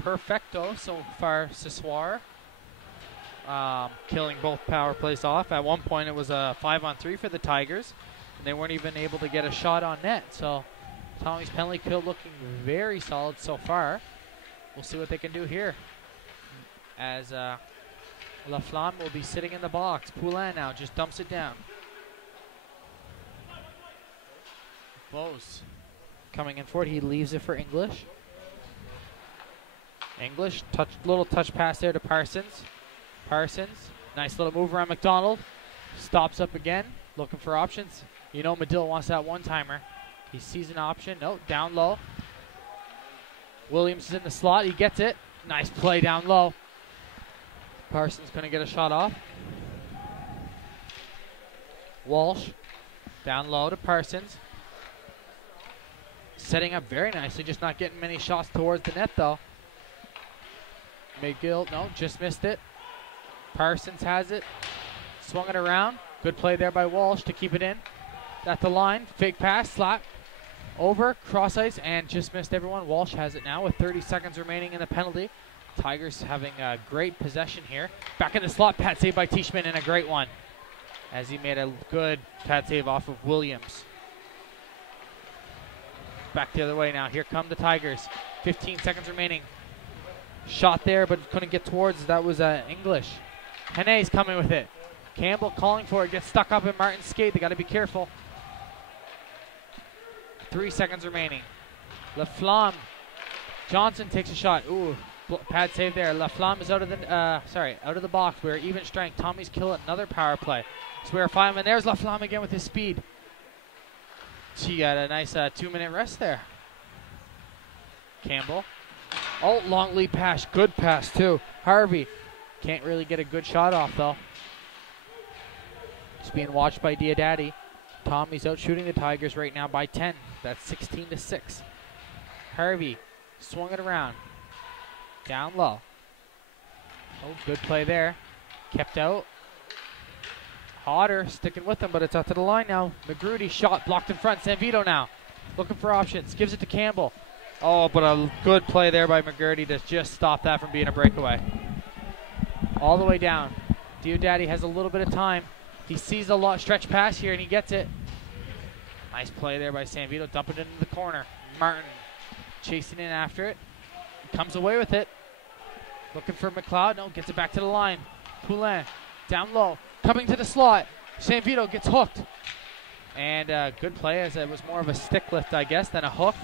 perfecto so far. Sissoir killing both power plays off. At one point, it was a 5-on-3 for the Tigers, and they weren't even able to get a shot on net. So Tommy's penalty kill looking very solid so far. We'll see what they can do here. As Laflamme will be sitting in the box. Poulin now just dumps it down. Bowes coming in for it. He leaves it for English. English, little touch pass there to Parsons. Parsons, nice little move around McDonald. Stops up again, looking for options. You know Medill wants that one-timer. He sees an option. No, down low. Williams is in the slot. He gets it. Nice play down low. Parsons going to get a shot off. Walsh down low to Parsons. Setting up very nicely, just not getting many shots towards the net, though. McGill, no, just missed it. Parsons has it. Swung it around. Good play there by Walsh to keep it in. At the line, fake pass, slap. over, cross ice, and just missed everyone. Walsh has it now with 30 seconds remaining in the penalty. Tigers having a great possession here. Back in the slot, pad save by Teichmann, and a great one as he made a good pad save off of Williams. Back the other way now. Here come the Tigers. 15 seconds remaining. Shot there, but couldn't get towards. That was English. Hene's coming with it. Campbell calling for it. Gets stuck up in Martin's skate. They got to be careful. 3 seconds remaining. Laflamme. Johnson takes a shot. Ooh, pad save there. Laflamme is out of the box. We're even strength. Tommies kill another power play. Swear fireman. There's Laflamme again with his speed. She got a nice 2-minute rest there. Campbell. Oh, long lead pass. Good pass, too. Harvey. Can't really get a good shot off, though. It's being watched by Diodati. Tommy's out shooting the Tigers right now by 10. That's 16-6. Harvey swung it around. Down low. Oh, good play there. Kept out. Hodder sticking with them, but it's out to the line now. McGrudy shot blocked in front. Sanvito now looking for options. Gives it to Campbell. Oh, but a good play there by McGurdy to just stop that from being a breakaway. All the way down. Diodati has a little bit of time. He sees a lot stretch pass here, and he gets it. Nice play there by Sanvito, dumping it into the corner. Martin chasing in after it. Comes away with it. Looking for MacLeod. No, gets it back to the line. Poulin down low. Coming to the slot. Sanvito gets hooked. And good play, as it was more of a stick lift, I guess, than a hook.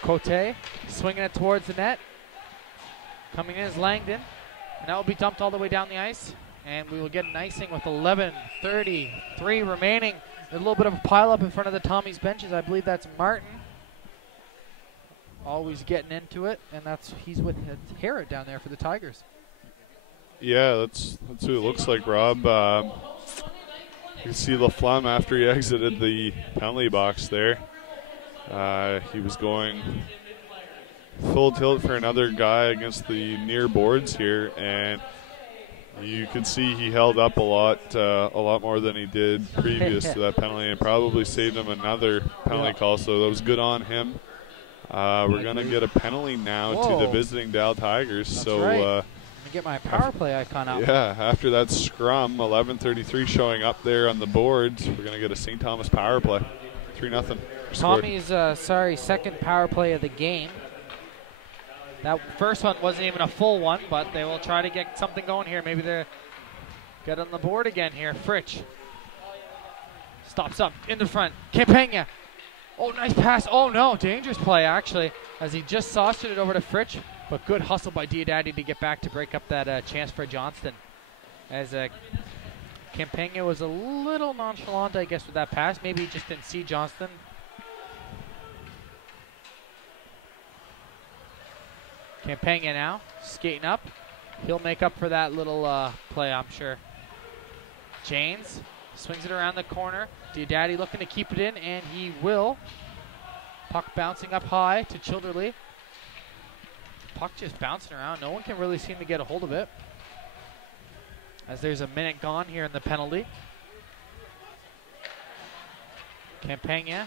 Cote swinging it towards the net. Coming in is Langdon. And that will be dumped all the way down the ice. And we will get an icing with 11:33 remaining. A little bit of a pile-up in front of the Tommies benches. I believe that's Martin. Always getting into it. And he's with Harrod down there for the Tigers. Yeah, that's who it looks like, Rob. You can see Laflamme after he exited the penalty box there. He was going full tilt for another guy against the near boards here, and you can see he held up a lot more than he did previous to that penalty, and probably saved him another penalty call. So that was good on him. We're gonna get a penalty now to the visiting Dal Tigers. That's so. Right. Get my power play icon out. Yeah, after that scrum, 11:33 showing up there on the boards. We're gonna get a St. Thomas power play, 3-0. Tommy's second power play of the game. That first one wasn't even a full one, but they will try to get something going here. Maybe they're get on the board again here. Fritsch stops up in the front. Campagna. Oh, nice pass. Oh no, dangerous play actually, as he just sauced it over to Fritsch. But good hustle by Diodati to get back to break up that chance for Johnston. As Campagna was a little nonchalant, I guess, with that pass. Maybe he just didn't see Johnston. Campagna now skating up. He'll make up for that little play, I'm sure. Janes swings it around the corner. Diodati looking to keep it in, and he will. Puck bouncing up high to Childerley. Puck just bouncing around. No one can really seem to get a hold of it. As there's a minute gone here in the penalty. Campagna,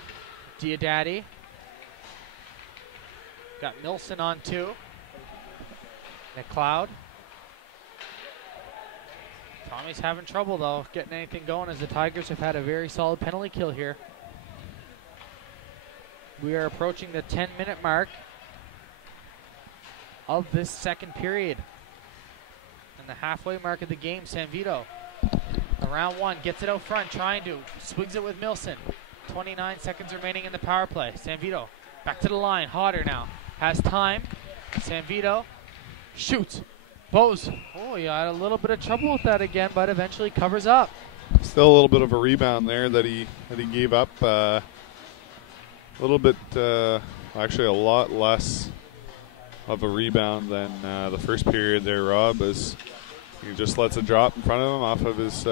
Diodati. Got Milson on 2. MacLeod. Tommy's having trouble, though, getting anything going, as the Tigers have had a very solid penalty kill here. We are approaching the 10-minute mark of this second period. And the halfway mark of the game, Sanvito. Around one, gets it out front, trying to. Swigs it with Milson. 29 seconds remaining in the power play. Sanvito back to the line. Hodder now has time. Sanvito shoots. Bose. Oh, he had a little bit of trouble with that again, but eventually covers up. Still a little bit of a rebound there that he gave up. A little bit, actually a lot less of a rebound than the first period there, Rob, as he just lets it drop in front of him off of his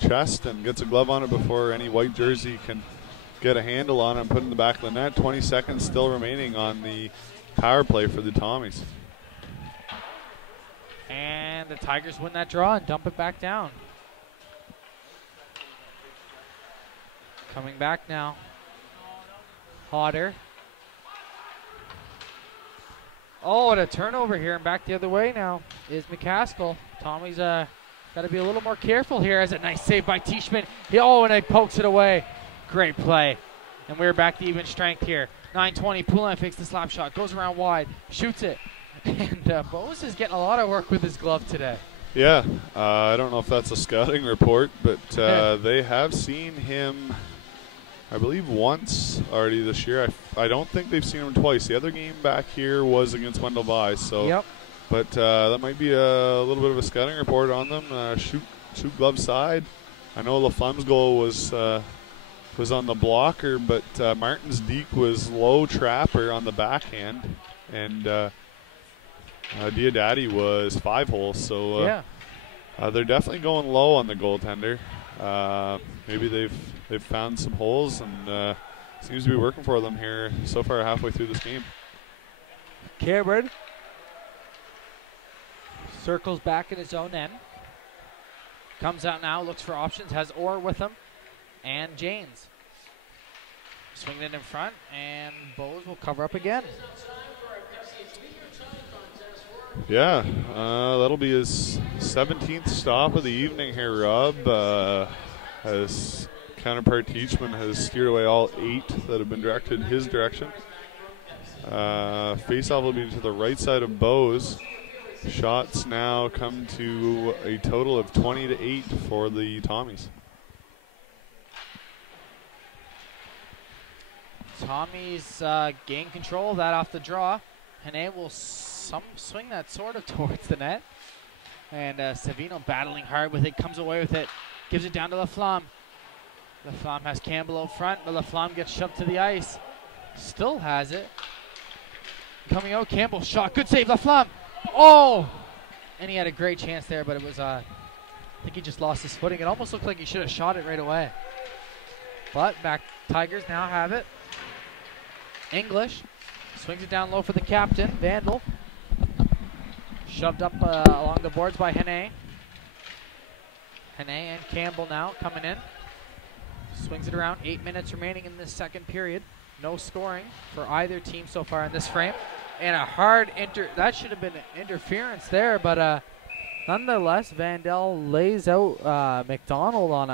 chest and gets a glove on it before any white jersey can get a handle on it and put it in the back of the net. 20 seconds still remaining on the power play for the Tommies. And the Tigers win that draw and dump it back down. Coming back now. Potter. Oh, and a turnover here, and back the other way now is McCaskill. Tommy's got to be a little more careful here. As a nice save by Teichmann. And he pokes it away. Great play. And we're back to even strength here. 9:20, Poulin fakes the slap shot, goes around wide, shoots it. And Bose is getting a lot of work with his glove today. Yeah, I don't know if that's a scouting report, but they have seen him, I believe, once already this year. I don't think they've seen him twice. The other game back here was against Wendell Vi. So, yep. But that might be a little bit of a scouting report on them. Shoot glove side. I know LaFlemme's goal was on the blocker, but Martin's deke was low trapper on the backhand, and Diodati was 5-hole. So yeah. They're definitely going low on the goaltender. Maybe they've found some holes, and seems to be working for them here so far halfway through this game. Cameron circles back in his own end. Comes out now, looks for options, has Orr with him, and Janes. Swinging it in front, and Bose will cover up again. Yeah, that'll be his 17th stop of the evening here, Rob. As counterpart Teichmann has steered away all 8 that have been directed his direction. Face-off will be to the right side of Bose. Shots now come to a total of 20-8 for the Tommies. Tommies gain control of that off the draw. Hene will swing that sort of towards the net. And Savino battling hard with it, comes away with it, gives it down to Laflamme. Laflamme has Campbell out front, but Laflamme gets shoved to the ice. Still has it. Coming out, Campbell shot, good save, Laflamme. Oh! And he had a great chance there, but it was, I think he just lost his footing. It almost looked like he should have shot it right away. But back Tigers now have it. English swings it down low for the captain, Vandal. Shoved up along the boards by Hene. Hene and Campbell now coming in. Swings it around, 8 minutes remaining in this second period. No scoring for either team so far in this frame. And a hard that should have been interference there, but nonetheless, Vandal lays out McDonald on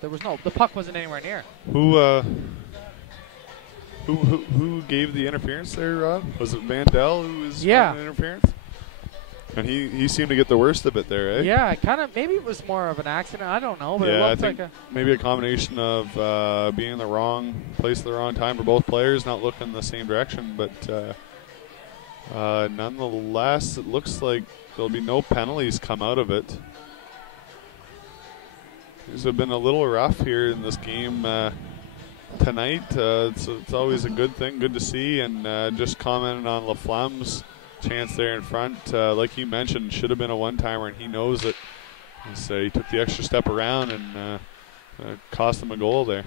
the puck wasn't anywhere near. Who gave the interference there, Rob? Was it Vandal who was on the interference? And he seemed to get the worst of it there, eh? Yeah, maybe it was more of an accident. I don't know, but it looked like maybe a combination of being in the wrong place at the wrong time for both players, not looking in the same direction. But nonetheless, it looks like there'll be no penalties come out of it. Things have been a little rough here in this game tonight. It's always a good thing, good to see. And just commenting on Laflamme's chance there in front, like you mentioned, should have been a one-timer, and he knows it. So he took the extra step around and cost him a goal there.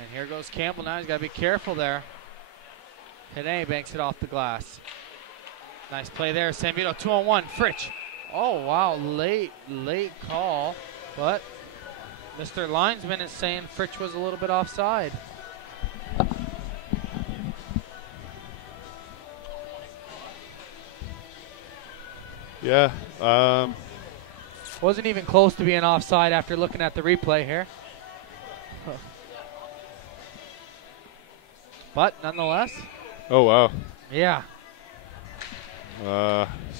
And here goes Campbell now. He's got to be careful there. Hene banks it off the glass. Nice play there. Sambito 2-on-1. Fritsch. Oh, wow. Late call. But Mr. Linesman is saying Fritsch was a little bit offside. Yeah. Wasn't even close to being offside after looking at the replay here. But nonetheless. Oh, wow. Yeah.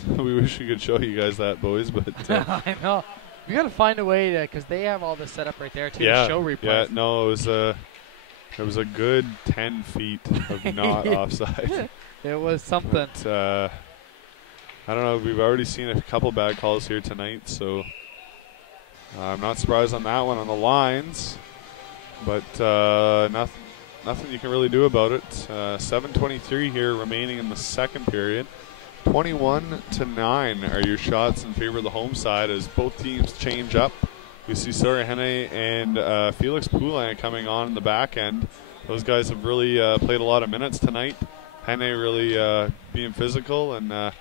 We wish we could show you guys that, boys, but I know. We got to find a way to, because they have all this set up right there too to show replays. Yeah, no, it was a good 10 feet of not offside. It was something. But, I don't know. We've already seen a couple bad calls here tonight, so I'm not surprised on that one on the lines. But nothing you can really do about it. 7:23 here remaining in the second period. 21-9 are your shots in favor of the home side as both teams change up. We see Sawyer Hene and Felix Poulin coming on in the back end. Those guys have really played a lot of minutes tonight. Hene really being physical and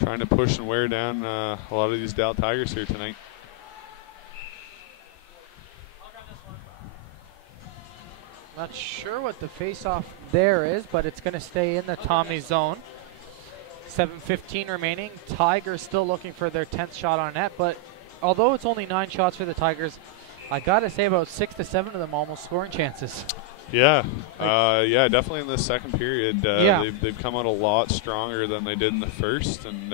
trying to push and wear down a lot of these Dal Tigers here tonight. Not sure what the face-off there is, but it's going to stay in the Tommies zone. 7:15 remaining. Tigers still looking for their 10th shot on net, but although it's only 9 shots for the Tigers, I got to say about 6 to 7 of them almost scoring chances. Yeah, definitely in the second period. They've come out a lot stronger than they did in the first, and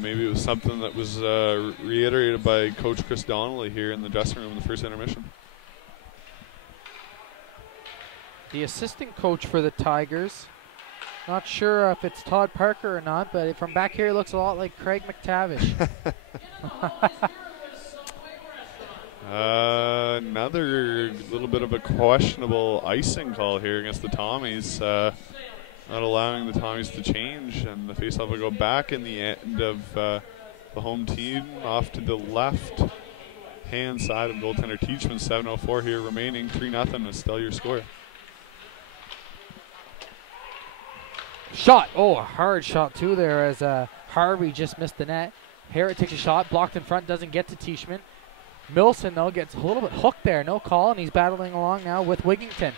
maybe it was something that was reiterated by Coach Chris Donnelly here in the dressing room in the first intermission. The assistant coach for the Tigers, not sure if it's Todd Parker or not, but from back here, it looks a lot like Craig McTavish. Another little bit of a questionable icing call here against the Tommies, not allowing the Tommies to change, and the faceoff will go back in the end of the home team off to the left hand side of goaltender Teichmann. 7:04 here remaining, 3-0 is still your score. Shot. Oh, a hard shot too there as Harvey just missed the net. Harrod takes a shot, blocked in front, doesn't get to Teichmann. Milson, though, gets a little bit hooked there. No call, and he's battling along now with Wigington.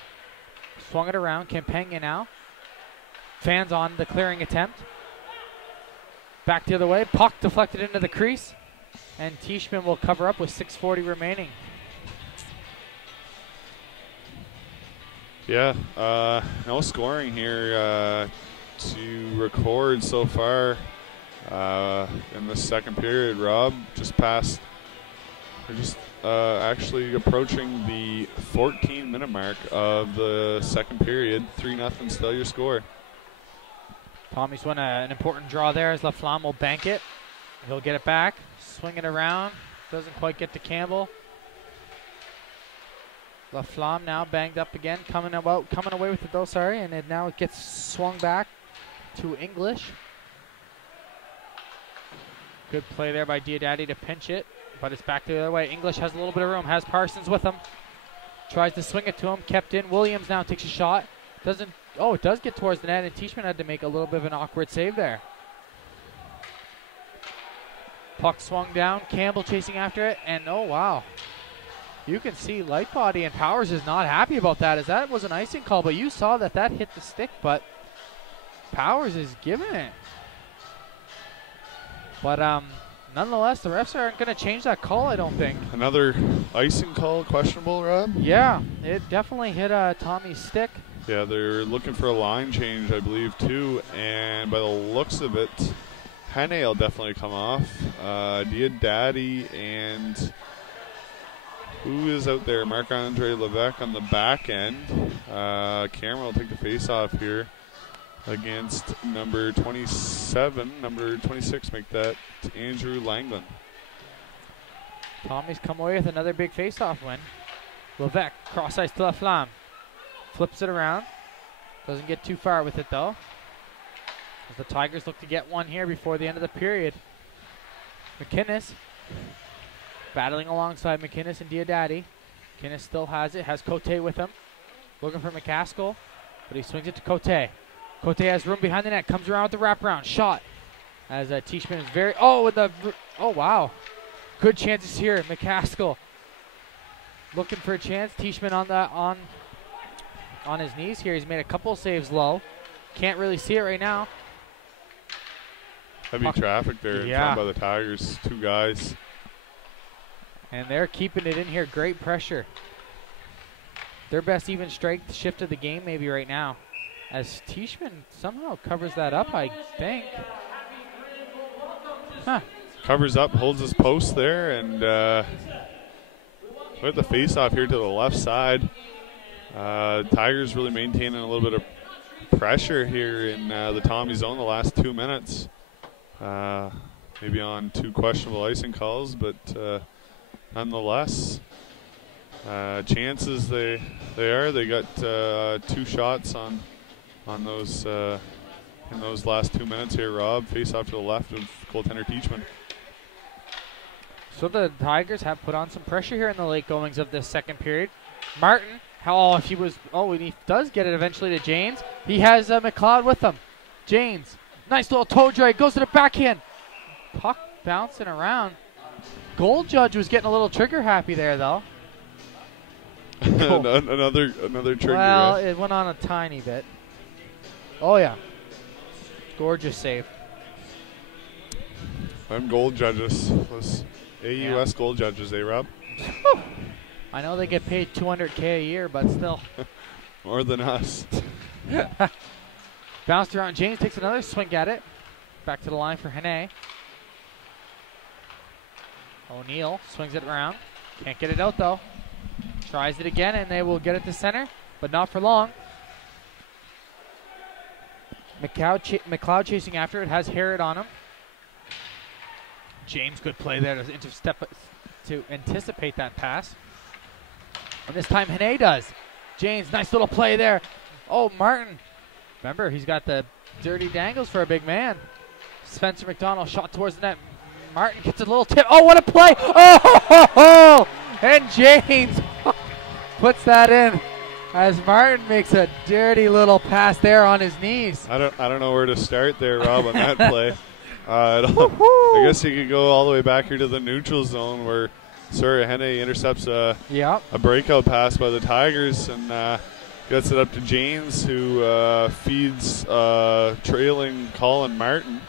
Swung it around. Campagna now. Fans on the clearing attempt. Back the other way. Puck deflected into the crease. And Teichmann will cover up with 6:40 remaining. Yeah, no scoring here to record so far in the second period. Rob, we're just actually approaching the 14-minute mark of the second period. 3-0 still your score. Tommies won an important draw there as Laflamme will bank it. He'll get it back, swing it around. Doesn't quite get to Campbell. Laflamme now banged up again, coming away with it though, and it gets swung back to English. Good play there by Diodati to pinch it, but it's back the other way. English has a little bit of room, has Parsons with him. Tries to swing it to him, kept in. Williams now takes a shot. It does get towards the net, and Teichmann had to make a little bit of an awkward save there. Puck swung down, Campbell chasing after it, and oh wow. You can see Lightbody and Powers is not happy about that, as that was an icing call, but you saw that hit the stick, but Powers is giving it. But nonetheless, the refs aren't going to change that call, I don't think. Another icing call, questionable, Rob? Yeah, it definitely hit Tommy's stick. Yeah, they're looking for a line change, I believe, too, and by the looks of it, Henne will definitely come off. Diodati and who is out there? Marc-Andre Levesque on the back end. Cameron will take the face-off here against number 27. Number 26 make that Andrew Langland. Tommy's come away with another big face-off win. Levesque, cross ice to Laflamme. Flips it around. Doesn't get too far with it, though. As the Tigers look to get one here before the end of the period. McInnes battling alongside McInnes and Diodati. McInnes still has it, has Cote with him. Looking for McCaskill, but he swings it to Cote. Cote has room behind the net, comes around with the wraparound. Shot as Teichmann is oh wow. Good chances here. McCaskill looking for a chance. Teichmann on his knees here. He's made a couple saves low. Can't really see it right now. Heavy traffic there in front by the Tigers. 2 guys. And they're keeping it in here. Great pressure. Their best even strength shift of the game maybe right now. As Teichmann somehow covers that up, I think. Covers up, holds his post there, and with the face-off here to the left side. Tigers really maintaining a little bit of pressure here in the Tommy zone the last 2 minutes. Maybe on 2 questionable icing calls, but nonetheless, chances they got 2 shots on those in those last 2 minutes here. Rob, face off to the left of goaltender Teichmann. So the Tigers have put on some pressure here in the late goings of this second period. Martin, and he does get it eventually to Janes. He has MacLeod with him. Janes, nice little toe drag, goes to the backhand. Puck bouncing around. Goal judge was getting a little trigger happy there, though. another trigger. Well, eh? it went on a tiny bit. Oh, yeah. Gorgeous save. Them goal judges. Those AUS goal judges, Rob? I know they get paid $200K a year, but still. More than us. Bounced around. James takes another swing at it. Back to the line for Hene. O'Neill swings it around. Can't get it out, though. Tries it again, and they will get it to center, but not for long. MacLeod chasing after it, has Harrod on him. James, good play there to anticipate that pass. And this time Hene does. James, nice little play there. Oh, Martin. Remember, he's got the dirty dangles for a big man. Spencer McDonald shot towards the net. Martin gets a little tip. Oh, what a play. Oh, and James puts that in as Martin makes a dirty little pass there on his knees. I don't know where to start there, Rob, on that play. I guess you could go all the way back here to the neutral zone where Hene intercepts a breakout pass by the Tigers and gets it up to James, who feeds trailing Colin Martin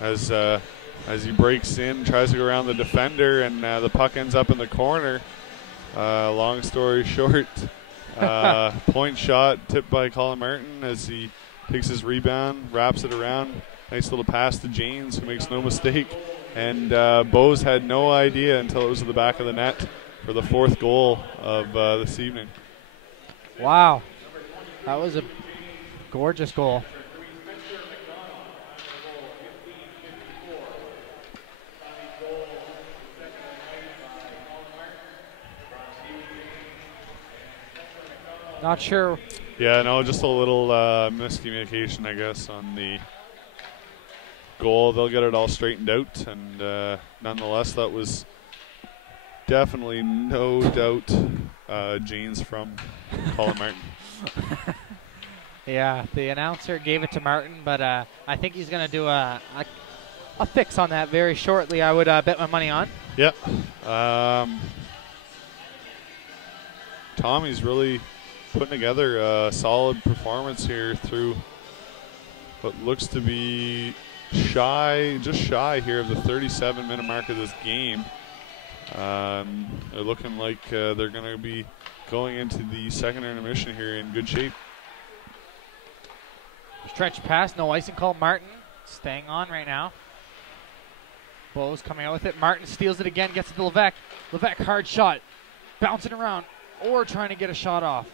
as he breaks in, tries to go around the defender, and the puck ends up in the corner. Long story short, point shot tipped by Colin Martin as he takes his rebound, wraps it around. Nice little pass to James, who makes no mistake. And Bose had no idea until it was at the back of the net for the fourth goal of this evening. Wow. That was a gorgeous goal. Not sure. Yeah, no, just a little miscommunication, I guess, on the goal. They'll get it all straightened out, and nonetheless, that was definitely no doubt James from Colin Martin. Yeah, the announcer gave it to Martin, but I think he's going to do a fix on that very shortly. I would bet my money on. Yeah. Tommy's really putting together a solid performance here through what looks to be just shy here of the 37-minute mark of this game. They're looking like they're going to be going into the second intermission here in good shape. Stretch pass, no icing call. Martin staying on right now. Bose coming out with it. Martin steals it again, gets it to Levesque. Levesque, hard shot. Bouncing around or trying to get a shot off.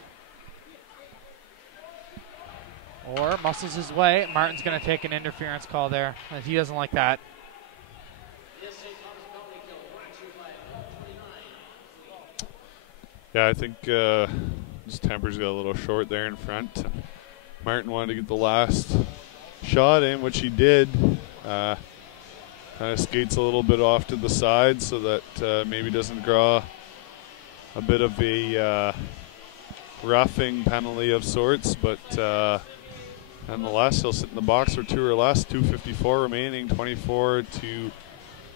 Or muscles his way. Martin's going to take an interference call there. He doesn't like that. Yeah, I think his temper's got a little short there in front. Martin wanted to get the last shot in, which he did. Kind of skates a little bit off to the side so that maybe doesn't draw a bit of a roughing penalty of sorts, but nonetheless, he'll sit in the box for 2 or less. 2:54 remaining, 24 to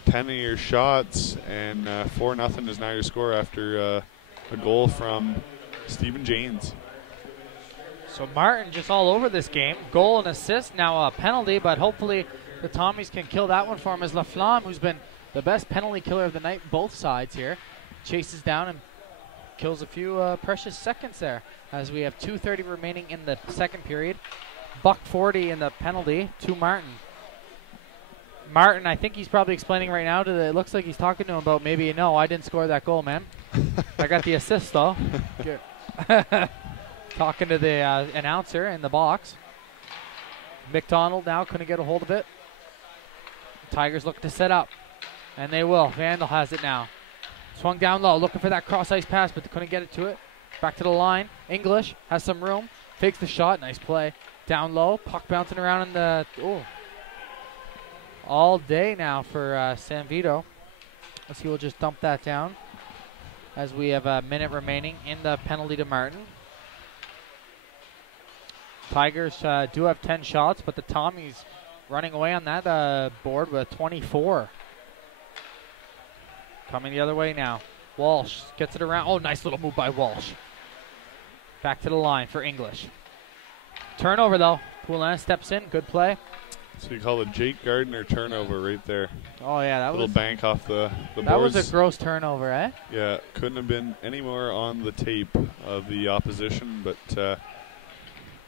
10 of your shots, and 4-0 is now your score after a goal from Stephen Janes. So Martin just all over this game. Goal and assist, now a penalty, but hopefully the Tommies can kill that one for him as Laflamme, who's been the best penalty killer of the night, both sides here, chases down and kills a few precious seconds there as we have 2:30 remaining in the second period. $1.40 in the penalty to Martin. Martin, I think he's probably explaining right now it looks like he's talking to him about maybe, no, I didn't score that goal, man. I got the assist, though. Talking to the announcer in the box. McDonald now couldn't get a hold of it. Tigers look to set up, and they will. Vandal has it now. Swung down low, looking for that cross-ice pass, but they couldn't get it to it. Back to the line. English has some room. Fakes the shot. Nice play. Down low. Puck bouncing around in the... Ooh. All day now for San Vito. Let's see, we'll just dump that down as we have a minute remaining in the penalty to Martin. Tigers do have 10 shots, but the Tommies running away on that board with 24. Coming the other way now. Walsh gets it around. Oh, nice little move by Walsh. Back to the line for English. Turnover, though. Poulin steps in. Good play. So you call it Jake Gardner turnover right there. Oh, yeah. That little was bank off the boards. That was a gross turnover, eh? Yeah, couldn't have been any more on the tape of the opposition, but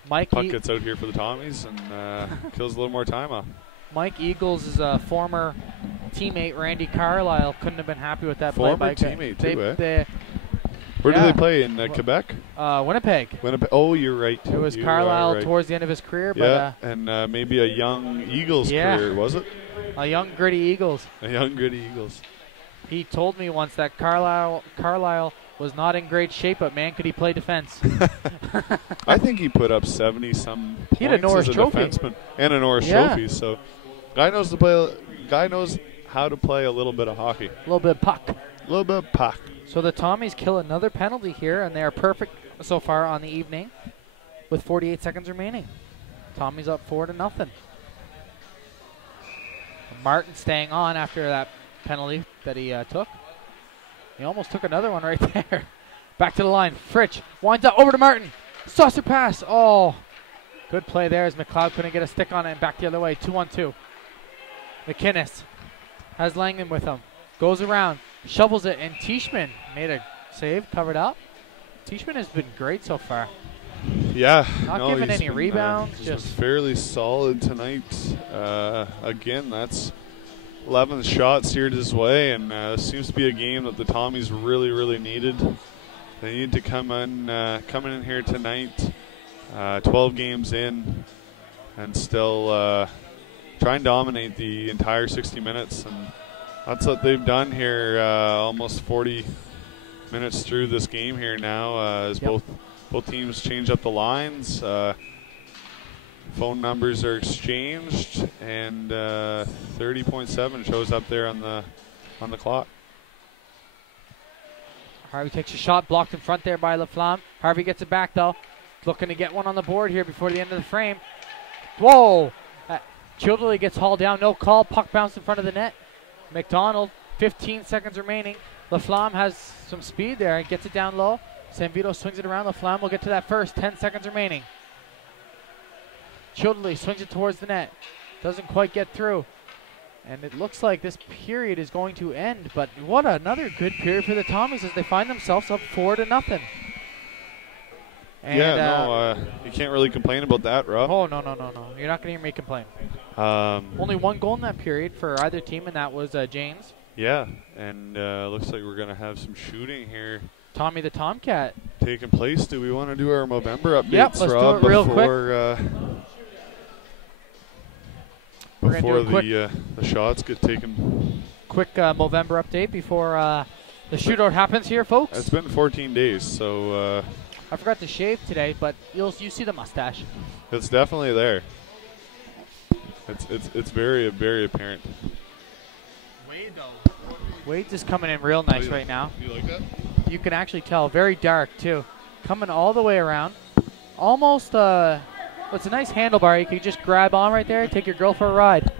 Mike puck gets out here for the Tommies and kills a little more time off. Mike Eagles is a former teammate. Randy Carlisle couldn't have been happy with that play. Former teammate, too, eh? Where do they play? In Quebec? Winnipeg. Winnipeg. Oh, you're right. It was Carlisle right. towards the end of his career. Yeah, but, and maybe a young Eagles career, was it? A young gritty Eagles. A young gritty Eagles. He told me once that Carlisle was not in great shape, but man, could he play defense. I think he put up 70-some points he had a Norris as a Trophy. defenseman and a Norris Trophy. So, guy knows how to play a little bit of hockey. A little bit of puck. A little bit of puck. So the Tommies kill another penalty here, and they are perfect so far on the evening with 48 seconds remaining. Tommies up 4-0. Martin staying on after that penalty that he took. He almost took another one right there. Back to the line. Fritsch winds up over to Martin. Saucer pass. Oh, good play there as MacLeod couldn't get a stick on it, and back the other way. 2-on-2. McInnes has Langan with him. Goes around. Shovels it, and Teichmann made a save, covered up. Teichmann has been great so far. Yeah. Not giving any rebounds. He's just been fairly solid tonight. Again, that's 11 shots steered his way, and seems to be a game that the Tommies really, really needed. They need to come in here tonight, 12 games in, and still try and dominate the entire 60 minutes. And that's what they've done here, almost 40 minutes through this game here now, as both teams change up the lines. Phone numbers are exchanged, and 30.7 shows up there on the clock. Harvey takes a shot, blocked in front there by Laflamme. Harvey gets it back, though. Looking to get one on the board here before the end of the frame. Whoa! Childerley gets hauled down, no call. Puck bounced in front of the net. McDonald, 15 seconds remaining. Laflamme has some speed there and gets it down low. Sanvito swings it around. Laflamme will get to that first. 10 seconds remaining. Childerley swings it towards the net. Doesn't quite get through. And it looks like this period is going to end. But what another good period for the Tommies as they find themselves up 4-0. And you can't really complain about that, Rob. Oh, no. You're not going to hear me complain. Only one goal in that period for either team, and that was James. Yeah, and looks like we're going to have some shooting here. Tommy the Tomcat taking place. Do we want to do our Movember updates, yep, let's Rob, do it real before, quick. Before the shots get taken? Quick Movember update before the shootout happens here, folks. It's been 14 days, so... I forgot to shave today, but you see the mustache. It's definitely there. It's very, very apparent. Wade, though. Wade's just coming in real nice right now. You like that? You can actually tell. Very dark, too. Coming all the way around. Almost, it's a nice handlebar. You can just grab on right there and take your girl for a ride.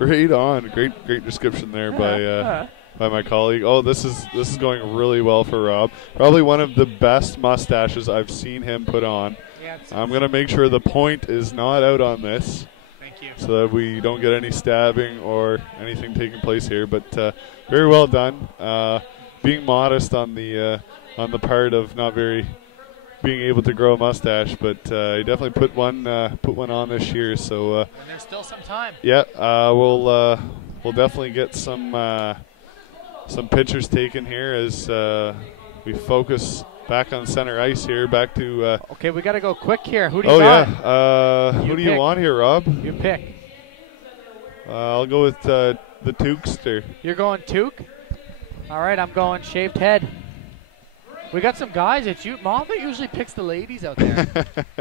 Right on. Great description there by my colleague. Oh, this is going really well for Rob. Probably one of the best mustaches I've seen him put on. Yeah, I'm going to make sure the point is not out on this. Thank you. So that we don't get any stabbing or anything taking place here. But very well done. Being modest on the part of not being able to grow a mustache, but he definitely put one on this year. So and there's still some time. Yeah, we'll definitely get some pictures taken here as we focus back on center ice here. Back to okay, we got to go quick here. Who do you got? Who do you want here, Rob? You pick. I'll go with the Tookster. You're going Took? All right, I'm going shaved head. We got some guys at Moffat usually picks the ladies out there.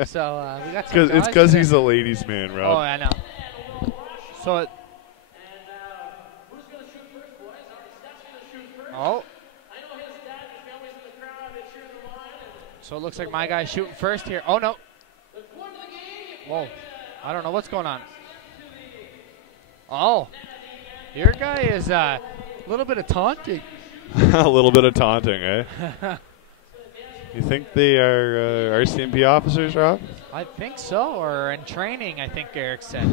So we got some guys. It's because he's a ladies' man, Rob. Oh, I know. So So it looks like my guy's shooting first here. Oh, no. Whoa. I don't know what's going on. Oh. Your guy is a little bit of taunting. A little bit of taunting, eh? You think they are RCMP officers, Rob? I think so, or in training, I think Eric said.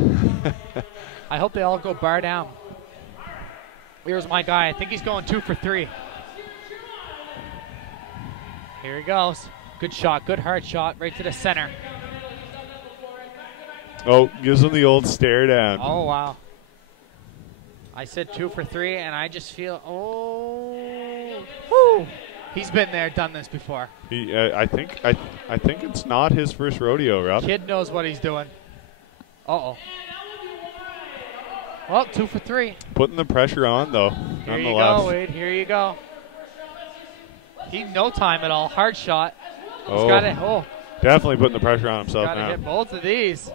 I hope they all go bar down. Here's my guy. I think he's going 2 for 3. Here he goes. Good shot, good hard shot, right to the center. Oh, gives him the old stare down. Oh, wow. I said 2 for 3, and I just feel, woo. He's been there, done this before. I think it's not his first rodeo, Rob. Kid knows what he's doing. Uh-oh. Well, 2 for 3. Putting the pressure on, though, Here you nonetheless. go, Wade. Here you go. He no time at all. Hard shot. He's got it. Oh, Definitely putting the pressure on himself got to now. hit both of these.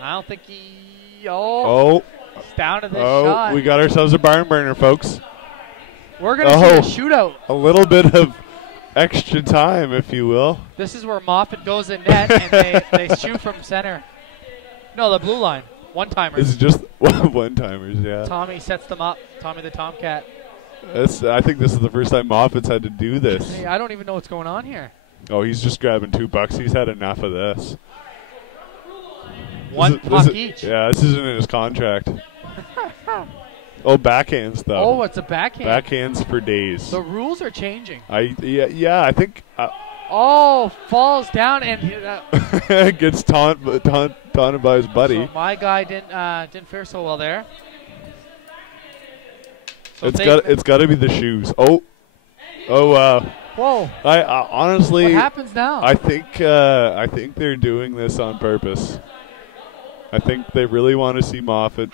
I don't think he. Oh. It's down to this shot. We got ourselves a barn burner, folks. We're going to see a shootout. A little bit of extra time, if you will. This is where Moffat goes in net, and they shoot from center. No, the blue line. One-timers. It's just one-timers, yeah. Tommy sets them up. Tommy the Tomcat. I think this is the first time Moffat's had to do this. Hey, I don't even know what's going on here. Oh, he's just grabbing $2. He's had enough of this. One puck each. Yeah, this isn't in his contract. Oh, backhands, though. Oh, it's a backhand. Backhands for days. The rules are changing. Yeah, I think... falls down and gets taunted by his buddy. So my guy didn't fare so well there. So it's got to be the shoes. Oh, wow. Whoa! I honestly, what happens now? I think they're doing this on purpose. I think they really want to see Moffat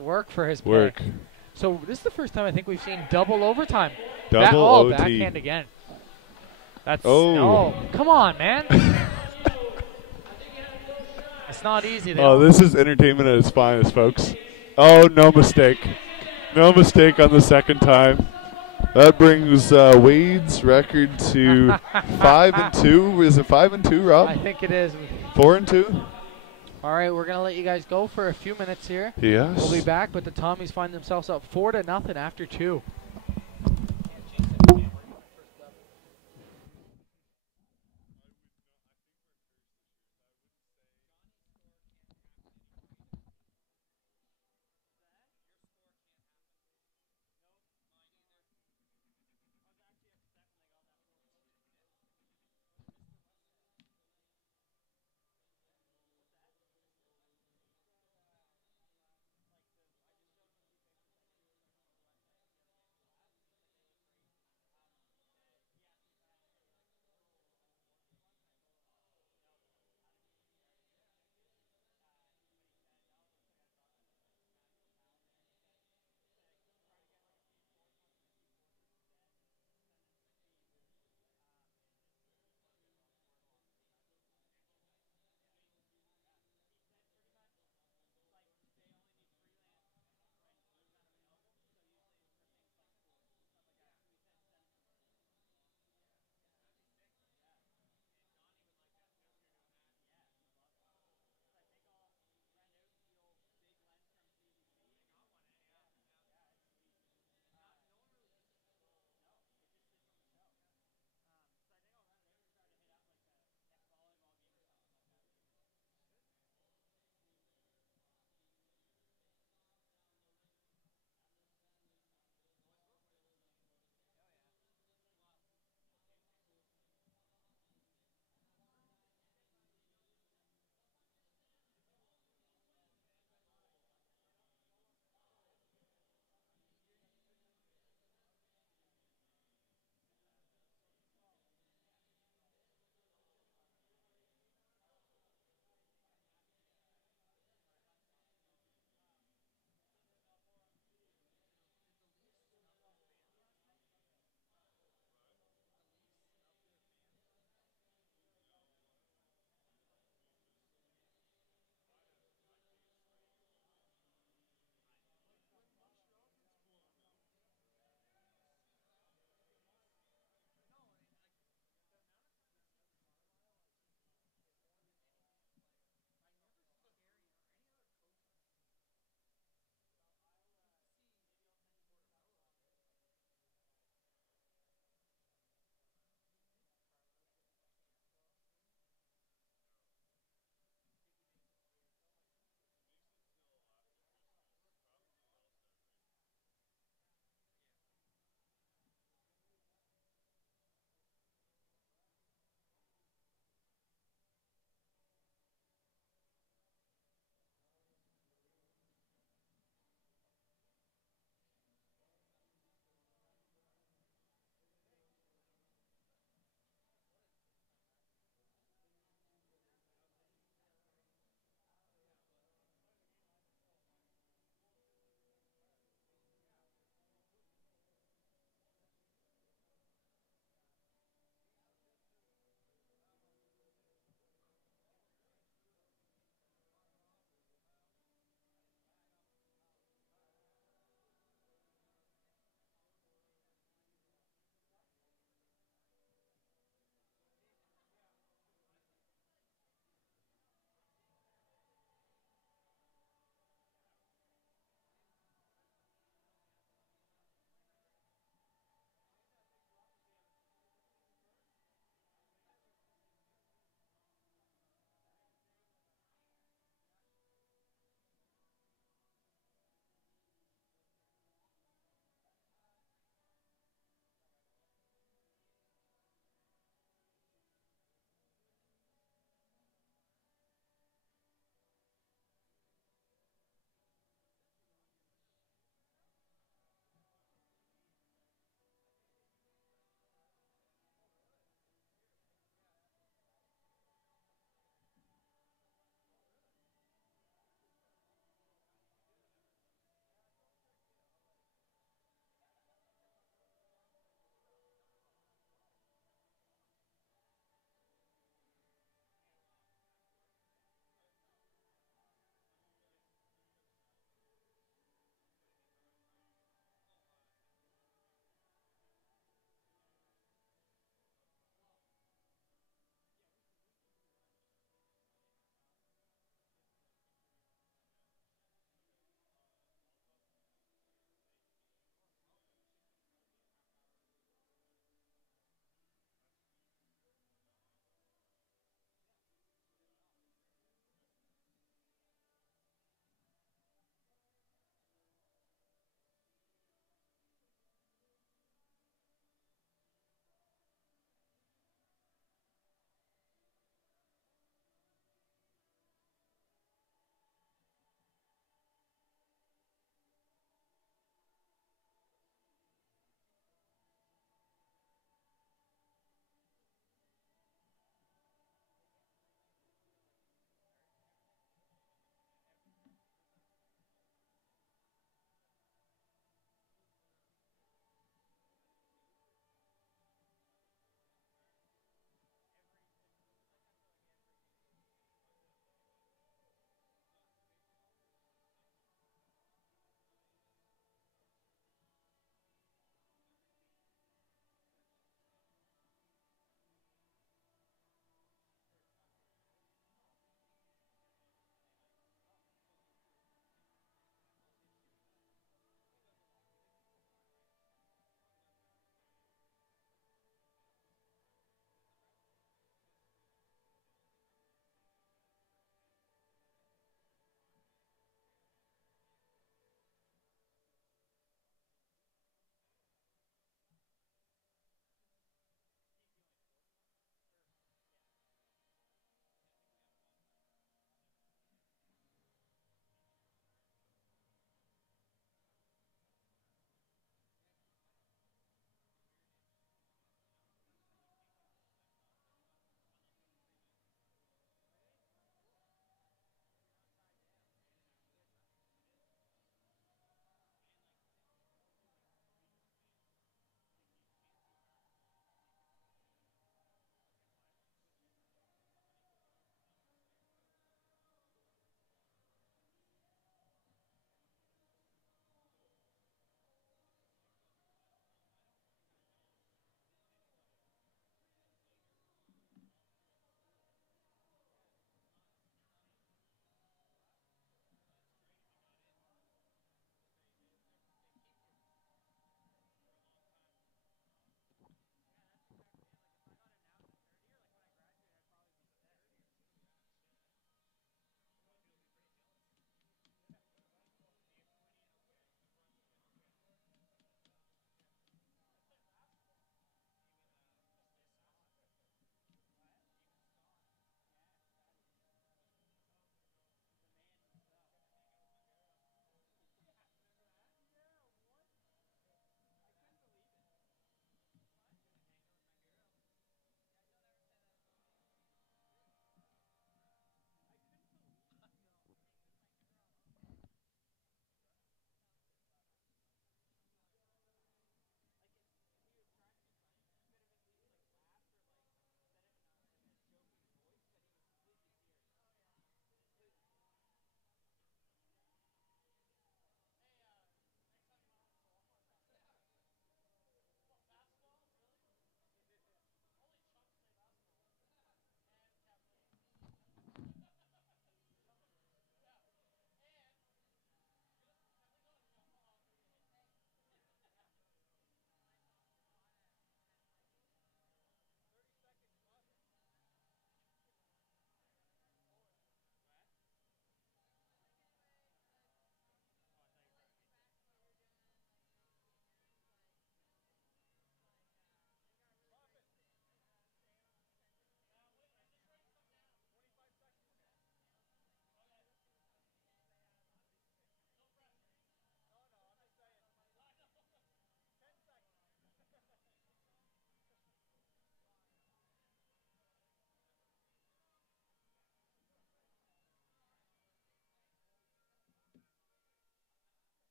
work for his work. Pay. So this is the first time I think we've seen double overtime. Double OT. Backhand again. That's no. Come on, man. It's not easy. This is entertainment at its finest, folks. Oh, no mistake. No mistake on the second time. That brings Wade's record to 5-2. Is it 5-2, Rob? I think it is. 4-2. All right, we're gonna let you guys go for a few minutes here. Yes. We'll be back, but the Tommies find themselves up 4-0 after 2.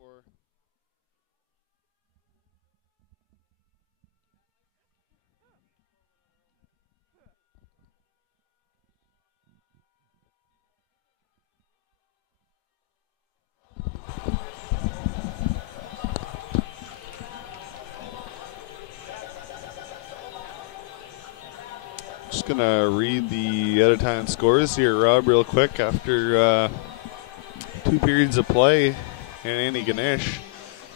for. Just gonna read the out of time scores here, Rob, real quick. After 2 periods of play in Annie Ganesh,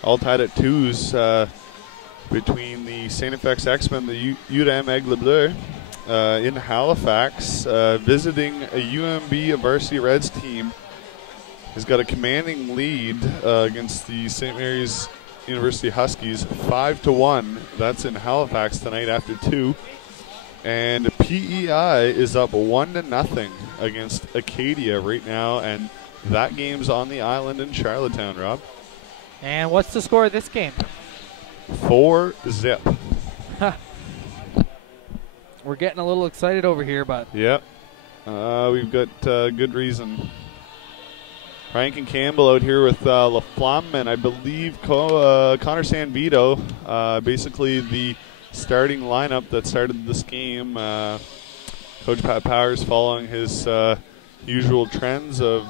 all tied at 2s between the St. FX X-Men, the UDM Aigle Bleu in Halifax, visiting a UMB Varsity Reds team. Has got a commanding lead against the St. Mary's University Huskies, 5-1. That's in Halifax tonight after 2. And PEI is up 1-0 against Acadia right now, and that game's on the island in Charlottetown, Rob. And what's the score of this game? 4-0. We're getting a little excited over here, but Yep. We've got good reason. Rankin Campbell out here with LaFlamme, and I believe Connor Sanvito, basically the starting lineup that started this game. Coach Pat Powers following his usual trends of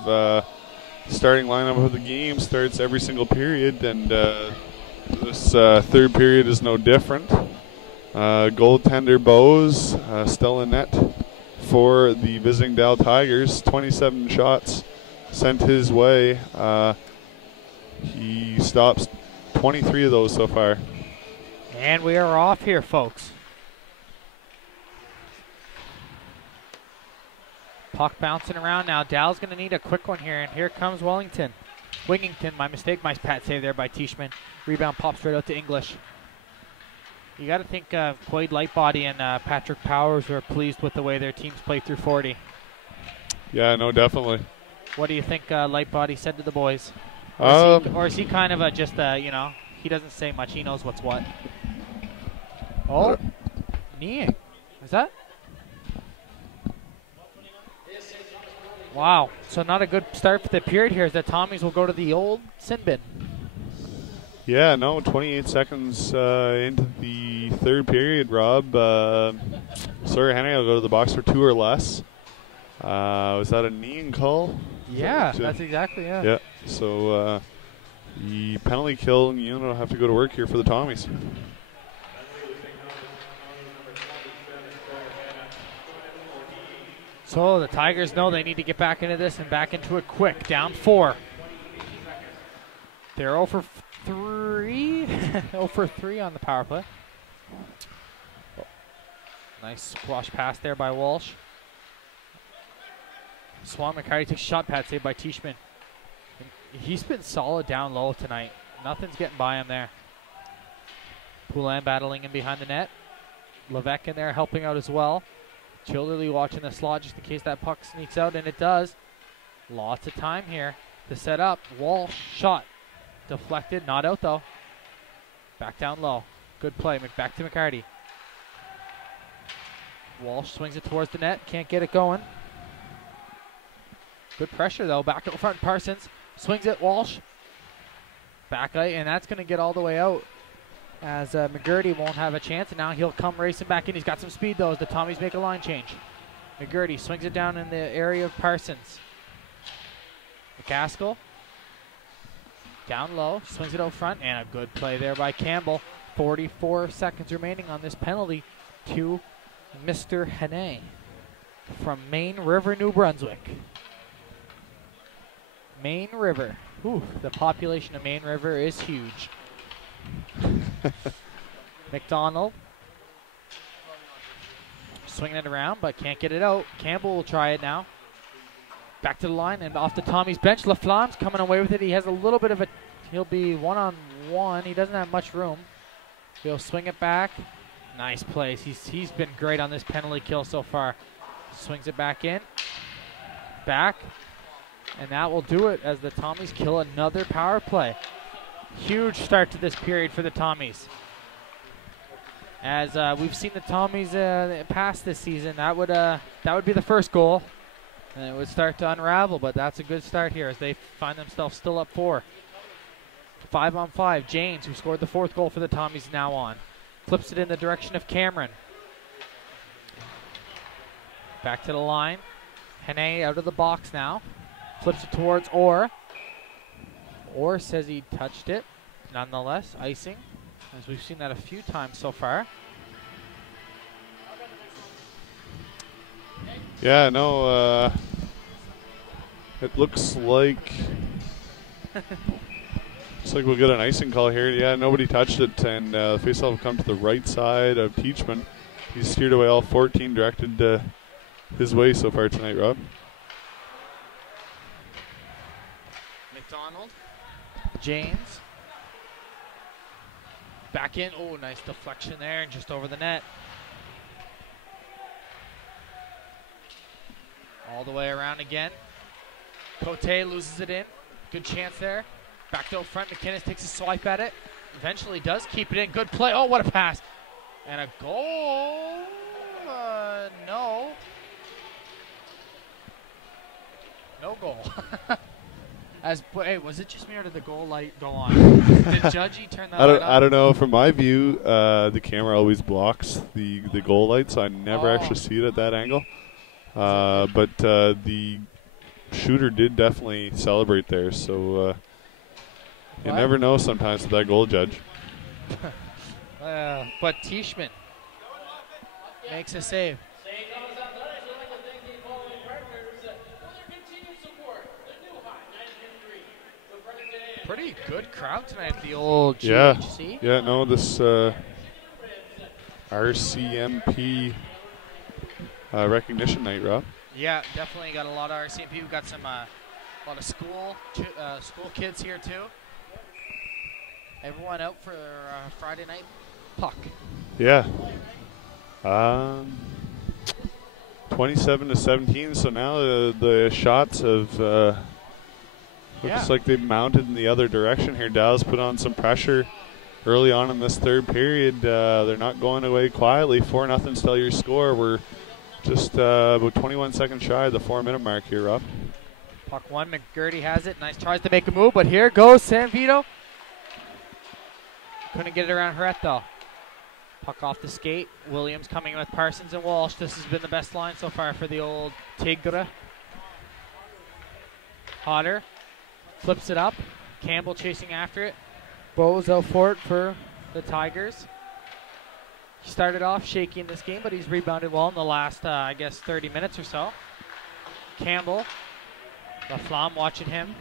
starting lineup of the game, starts every single period, and this third period is no different. Goaltender Bose still in net for the visiting Dal Tigers. 27 shots sent his way. He stops 23 of those so far. and we are off here, folks. Puck bouncing around now. Dal's going to need a quick one here, and here comes Wellington. Wingington, my mistake, my pat save there by Teichmann. Rebound pops right out to English. You got to think Quaid Lightbody and Patrick Powers were pleased with the way their teams played through 40. Yeah, no, definitely. What do you think Lightbody said to the boys? Or is he kind of he doesn't say much. He knows what's what. Oh, kneeing. Is that? Wow. So not a good start for the period here, as the Tommies will go to the old sin bin. Yeah, no, 28 seconds into the third period, Rob. Sawyer Henry will go to the box for 2 or less. Was that a kneeing call? Yeah, that's exactly, yeah. Yeah, so the penalty kill and unit will have to go to work here for the Tommies. So the Tigers know they need to get back into this and back into it quick. Down 4. They're 0 for 3. 0 for 3 on the power play. Nice squash pass there by Walsh. Swan McCarty takes a shot, pad saved by Teichmann. He's been solid down low tonight. Nothing's getting by him there. Poulin battling in behind the net. Levesque in there helping out as well. Childerly watching the slot just in case that puck sneaks out, and it does. Lots of time here to set up. Walsh shot. Deflected, not out though. Back down low. Good play, back to McCarty. Walsh swings it towards the net, can't get it going. Good pressure though, back out front, Parsons. Swings it, Walsh. Back out, and that's going to get all the way out, as McGurdy won't have a chance, and now he'll come racing back in. He's got some speed though as the Tommies make a line change. McGurdy swings it down in the area of Parsons. McCaskill. Down low, swings it out front, and a good play there by Campbell. 44 seconds remaining on this penalty to Mr. Hene from Main River, New Brunswick. Main River. Ooh, the population of Main River is huge. McDonald swinging it around, but can't get it out. Campbell will try it now. Back to the line and off the Tommy's bench. LaFlamme's coming away with it. He has a little bit of a, he'll be one-on-one. He doesn't have much room. He'll swing it back. Nice plays. He's been great on this penalty kill so far. Swings it back in. Back. And that will do it as the Tommies kill another power play. Huge start to this period for the Tommies. As we've seen the Tommies pass this season, that would be the first goal. And it would start to unravel, but that's a good start here as they find themselves still up 4. 5-on-5. James, who scored the 4th goal for the Tommies, now on. Flips it in the direction of Cameron. Back to the line. Hene out of the box now. Flips it towards Orr. Orr says he touched it. Nonetheless, icing, as we've seen that a few times so far. Yeah, no, it looks like we'll get an icing call here. Yeah, nobody touched it, and the faceoff will come to the right side of Teichmann. He's steered away all 14, directed his way so far tonight, Rob. McDonald. James. Back in. Oh, nice deflection there, and just over the net. All the way around again. Cote loses it in. Good chance there. Back to front. McInnes takes a swipe at it. Eventually does keep it in. Good play. Oh, what a pass. And a goal. No. No goal. Hey, was it just me or did the goal light go on? Did Judgy turn that light on? I don't know. From my view, the camera always blocks the goal light, so I never actually see it at that angle. But the shooter did definitely celebrate there, so you never know sometimes with that goal judge. But Teichmann makes a save. Pretty good crowd tonight at the old GHC. Yeah, no, this RCMP recognition night, Rob. Yeah, definitely got a lot of RCMP. We've got some a lot of school kids here too. Everyone out for Friday night puck. Yeah. 27-17. So now the shots have looks like they've mounted in the other direction here. Dallas put on some pressure early on in this third period. They're not going away quietly. 4-0 still your score. We're just about 21 seconds shy of the 4-minute mark here, Rob. Puck one, McGurdy has it. Nice tries to make a move, but here goes San Vito. Couldn't get it around Hret though. Puck off the skate. Williams coming with Parsons and Walsh. This has been the best line so far for the old Tigre. Hodder flips it up. Campbell chasing after it. Bo's out for it for the Tigers. He started off shaky in this game, but he's rebounded well in the last, 30 minutes or so. Campbell, LaFlamme watching him,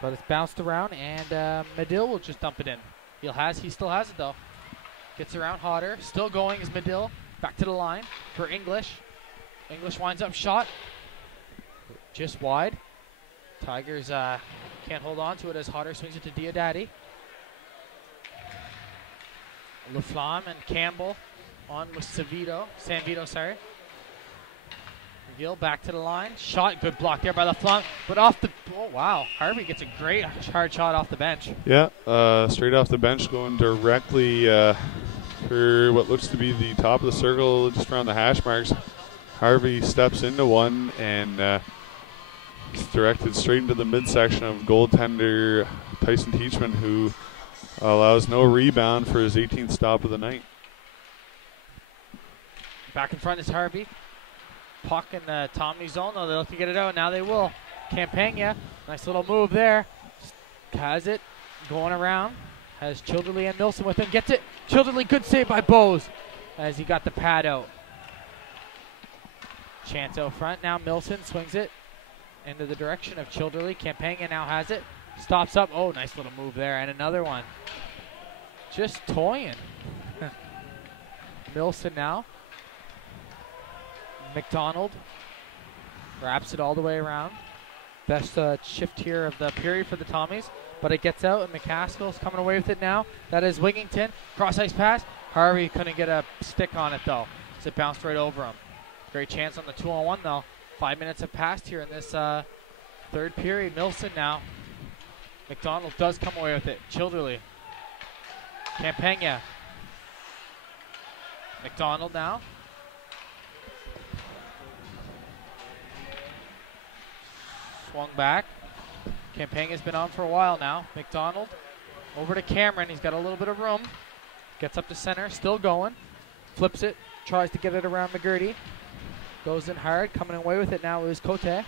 but it's bounced around, and Medill will just dump it in. He still has it though. Gets around Hodder, still going is Medill. Back to the line for English. English winds up shot, just wide. Tigers can't hold on to it as Hodder swings it to Diodati. LaFlamme and Campbell on with San Vito, McGill back to the line. Shot, good block there by LaFlamme, but off the, oh wow, Harvey gets a great hard shot off the bench. Yeah, straight off the bench going directly for what looks to be the top of the circle, just around the hash marks. Harvey steps into one and it's directed straight into the midsection of goaltender Tyson Teichmann, who allows no rebound for his 18th stop of the night. Back in front is Harvey. Puck in the Tommy zone. Oh, they look to get it out. Now they will. Campagna, nice little move there. Has it going around. Has Childerley and Milson with him. Gets it. Childerley, good save by Bose as he got the pad out. Chance out front. Now Milson swings it into the direction of Childerley. Campagna now has it. Stops up. Oh, nice little move there. And another one. Just toying. Milson now. McDonald wraps it all the way around. Best shift here of the period for the Tommies. But it gets out, and McCaskill's coming away with it now. That is Wigington. Cross-ice pass. Harvey couldn't get a stick on it, though, as it bounced right over him. Great chance on the 2-on-1, though. 5 minutes have passed here in this third period. Milson now. McDonald does come away with it. Childerley. Campagna. McDonald now. Swung back. Campaign has been on for a while now. McDonald over to Cameron. He's got a little bit of room. Gets up to center, still going. Flips it, tries to get it around McGurdy. Goes in hard, coming away with it now is Cote.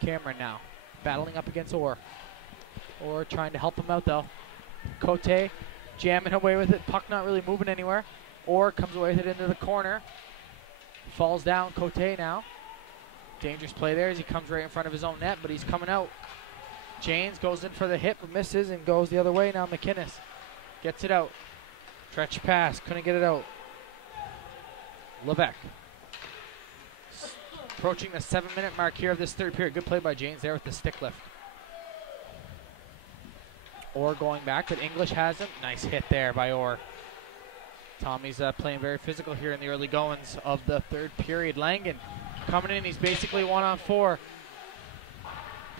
Cameron now battling up against Orr. Orr trying to help him out though. Cote jamming away with it, puck not really moving anywhere. Orr comes away with it into the corner. Falls down, Cote now. Dangerous play there as he comes right in front of his own net, but he's coming out. Janes goes in for the hit, but misses and goes the other way now. McInnes gets it out. Stretch pass, couldn't get it out. Levesque. Approaching the 7-minute mark here of this third period. Good play by Janes there with the stick lift. Orr going back, but English has him. Nice hit there by Orr. Tommy's playing very physical here in the early goings of the third period. Langan coming in, he's basically 1-on-4.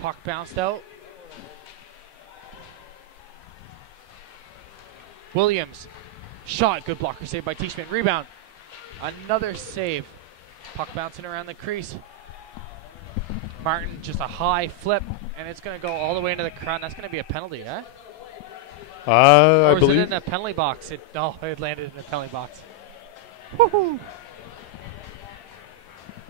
Puck bounced out. Williams, shot, good blocker save by Teichmann. Rebound, another save. Puck bouncing around the crease. Martin, just a high flip, and it's going to go all the way into the crowd. That's going to be a penalty, huh? I or is believe it in a penalty box? It landed in the penalty box. Woohoo!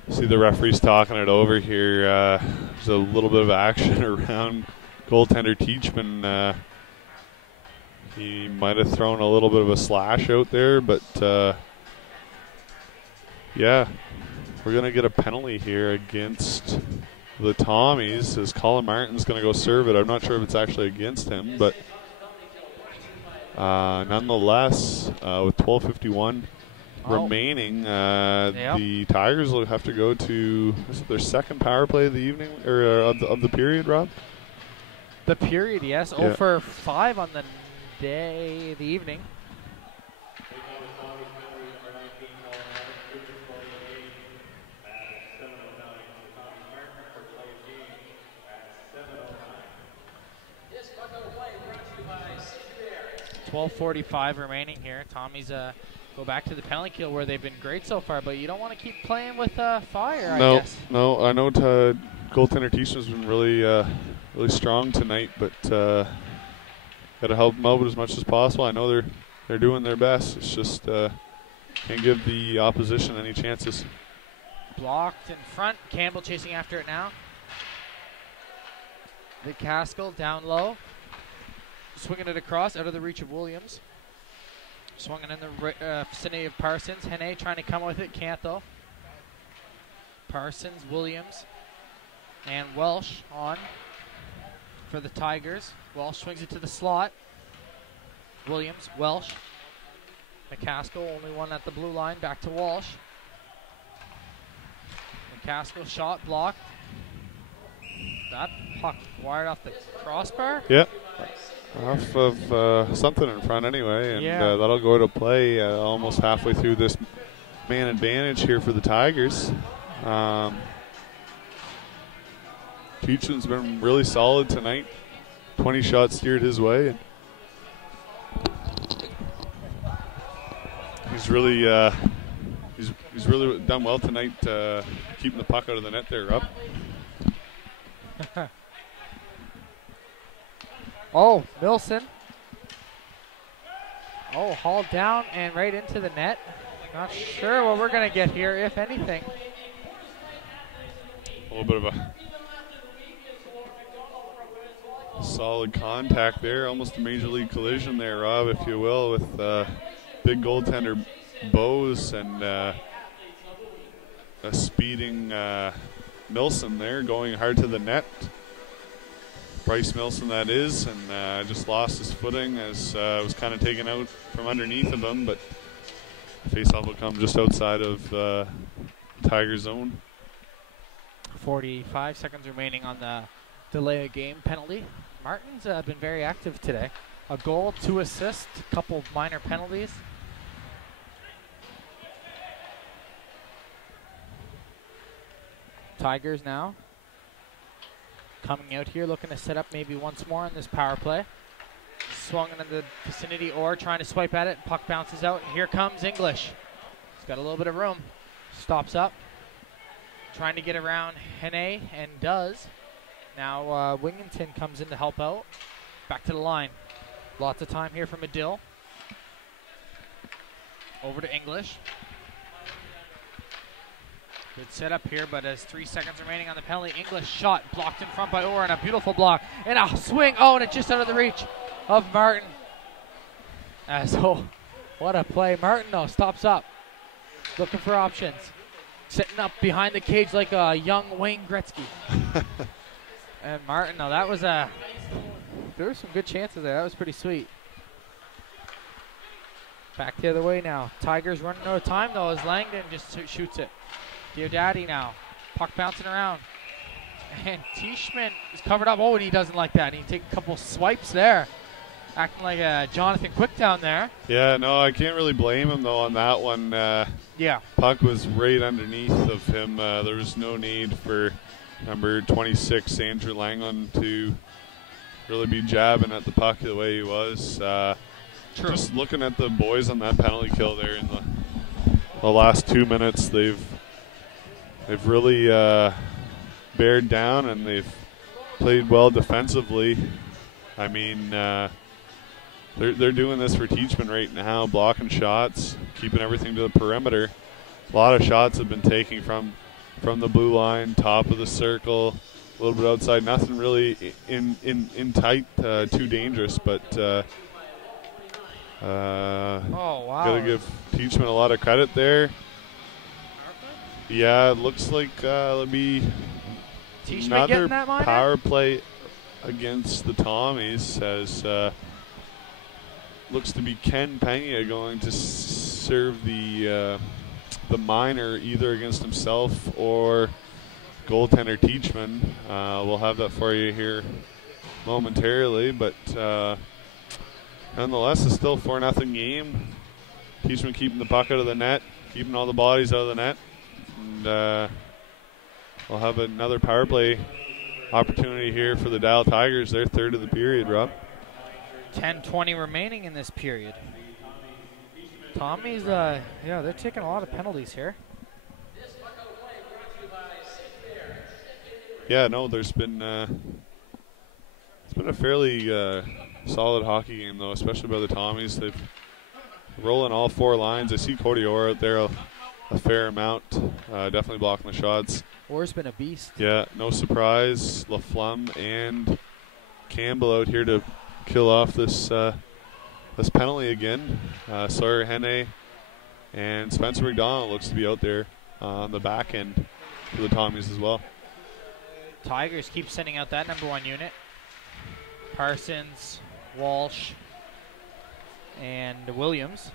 See the referees talking it over here. There's a little bit of action around goaltender Teichmann. He might have thrown a little bit of a slash out there, but yeah, we're going to get a penalty here against the Tommies as Colin Martin's going to go serve it. I'm not sure if it's actually against him, but nonetheless, with 12:51 remaining, the Tigers will have to go to their second power play of the evening or of the period, Rob. The period, yes. 0 for 5 on the evening. .12:45 remaining here. Tommy's go back to the penalty kill where they've been great so far, but you don't want to keep playing with fire, I guess. No, I know goaltender Teichmann's been really strong tonight, but got to help them out as much as possible. I know they're doing their best. It's just can't give the opposition any chances. Blocked in front. Campbell chasing after it now. McCaskill down low. Swinging it across out of the reach of Williams. Swinging in the vicinity of Parsons. Hene trying to come with it. Can't though. Parsons, Williams, and Welsh on for the Tigers. Welsh swings it to the slot. Williams, Welsh. McCaskill, only one at the blue line. Back to Walsh. McCaskill shot blocked. That puck wired off the crossbar? Yeah. Off of something in front anyway, and that'll go to play almost halfway through this man advantage here for the Tigers. Teichmann's been really solid tonight. 20 shots steered his way. He's really done well tonight, keeping the puck out of the net there, Rob. Oh, Milson. Oh, hauled down and right into the net. Not sure what we're going to get here, if anything. A little bit of a solid contact there. Almost a major league collision there, Rob, if you will, with big goaltender Bose and a speeding Milson there going hard to the net. Bryce Milson, that is, and just lost his footing as was kind of taken out from underneath of him, but faceoff will come just outside of Tiger zone. 45 seconds remaining on the delay of game penalty. Martin's been very active today. A goal, 2 assists, a couple of minor penalties. Tigers now coming out here, looking to set up maybe once more on this power play. Swung into the vicinity, or trying to swipe at it. Puck bounces out, and here comes English. He's got a little bit of room. Stops up. Trying to get around Hene, and does. Now Wingington comes in to help out. Back to the line. Lots of time here for Medill. Over to English. Good setup here, but as 3 seconds remaining on the penalty, English shot blocked in front by Orr, and a beautiful block. And a swing. Oh, and it's just out of the reach of Martin. What a play. Martin, though, stops up. Looking for options. Sitting up behind the cage like a young Wayne Gretzky. And Martin, though, that was there were some good chances there. That was pretty sweet. Back the other way now. Tigers running out of time, though, as Langdon just shoots it. Diodati now. Puck bouncing around. And Teichmann is covered up. Oh, and he doesn't like that. He takes a couple swipes there. Acting like a Jonathan Quick down there. Yeah, no, I can't really blame him, though, on that one. Yeah. Puck was right underneath of him. There was no need for number 26, Andrew Langland, to really be jabbing at the puck the way he was. True. Just looking at the boys on that penalty kill there in the last 2 minutes, they've really bared down, and they've played well defensively. I mean, they're doing this for Teichmann right now, blocking shots, keeping everything to the perimeter. A lot of shots have been taken from the blue line, top of the circle, a little bit outside. Nothing really in tight, too dangerous, but oh, wow. Got to give Teichmann a lot of credit there. Yeah, it looks like it'll be Teichmann another that power play against the Tommies, as looks to be Ken Pena going to serve the minor either against himself or goaltender Teichmann. We'll have that for you here momentarily, but nonetheless, it's still 4-0 game. Teichmann keeping the puck out of the net, keeping all the bodies out of the net, and we'll have another power play opportunity here for the Dalhousie Tigers. Their third of the period, Rob. 10:20 remaining in this period. Tommies, they're taking a lot of penalties here. Yeah, no, there's been it's been a fairly solid hockey game, though, especially by the Tommies. They've rolling all four lines. I see Cody Orr out there a fair amount, definitely blocking the shots. Orr's been a beast. Yeah, no surprise. LaFlemme and Campbell out here to kill off this penalty again. Sawyer Henne and Spencer McDonald looks to be out there on the back end for the Tommies as well. Tigers keep sending out that number one unit. Parsons, Walsh, and Williams.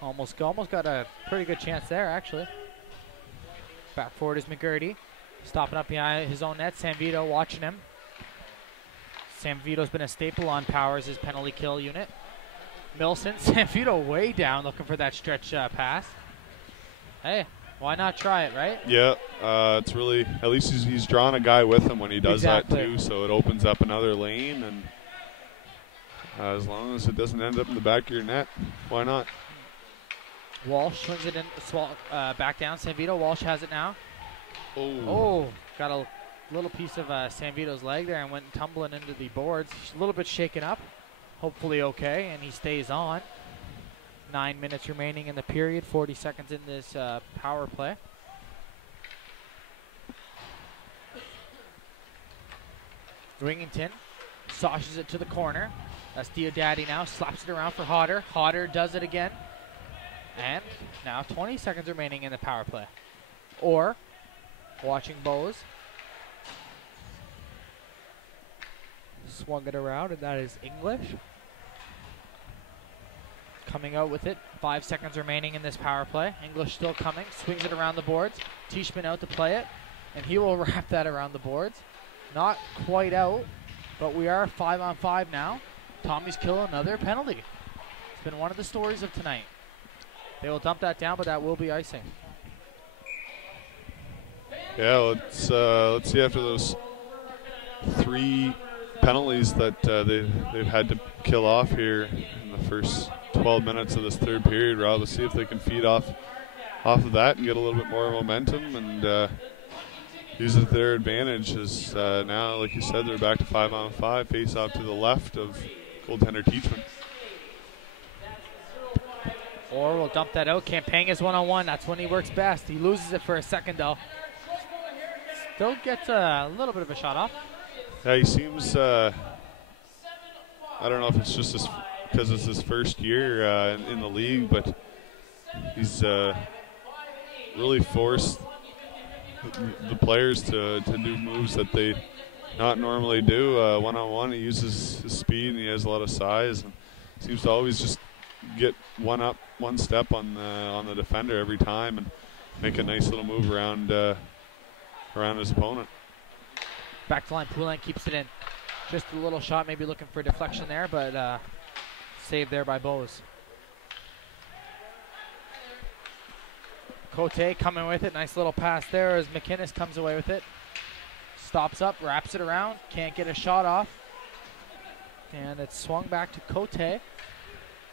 Almost got a pretty good chance there, actually. Back forward is McGurdy. Stopping up behind his own net. Sam Vito watching him. Sam Vito's been a staple on Powers' penalty kill unit. Milson, Sam Vito way down looking for that stretch pass. Hey, why not try it, right? Yeah, it's really, at least he's drawing a guy with him when he does that too, so it opens up another lane, and as long as it doesn't end up in the back of your net, why not? Walsh swings it in, back down. Sam Vito, Walsh has it now. Oh, got a little piece of Sam Vito's leg there and went tumbling into the boards. He's a little bit shaken up. Hopefully okay, and he stays on. 9 minutes remaining in the period, 40 seconds in this power play. Ringington sashes it to the corner. That's Diodati now, slaps it around for Hodder. Hodder does it again. And now 20 seconds remaining in the power play. Or, watching Bose. Swung it around, and that is English. Coming out with it. 5 seconds remaining in this power play. English still coming. Swings it around the boards. Teichmann out to play it. And he will wrap that around the boards. Not quite out, but we are 5-on-5 now. Tommies kill another penalty. It's been one of the stories of tonight. They will dump that down, but that will be icing. yeah. Let's see after those 3 penalties that they've had to kill off here in the first 12 minutes of this third period, Rob. Let's see if they can feed off of that and get a little bit more momentum and use it to their advantage. As now, like you said, they're back to 5-on-5. Face off to the left of goaltender Teichmann. Or we'll dump that out. Campagna is 1-on-1. That's when he works best. He loses it for a second, though. Still gets a little bit of a shot off. Yeah, he seems, I don't know if it's just because it's his first year in the league, but he's really forced the players to do moves that they not normally do. One-on-one, he uses his speed and he has a lot of size, and seems to always just get one step on the defender every time and make a nice little move around his opponent. Back to line, Poulin keeps it in. Just a little shot, maybe looking for a deflection there, but saved there by Bose. Cote coming with it. Nice little pass there as McInnes comes away with it. Stops up, wraps it around. Can't get a shot off. And it's swung back to Cote.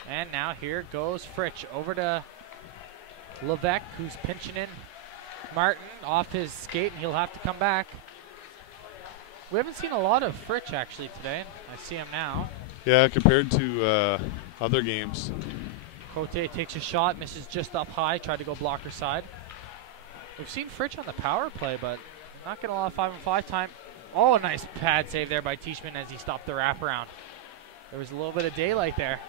And now here goes Fritsch over to Levesque, who's pinching in Martin off his skate, and he'll have to come back. We haven't seen a lot of Fritsch actually today. I see him now. Yeah, compared to other games. Cote takes a shot, misses just up high, tried to go blocker side. We've seen Fritsch on the power play, but not getting a lot of 5-on-5 time. Oh, a nice pad save there by Teichmann as he stopped the wraparound. There was a little bit of daylight there.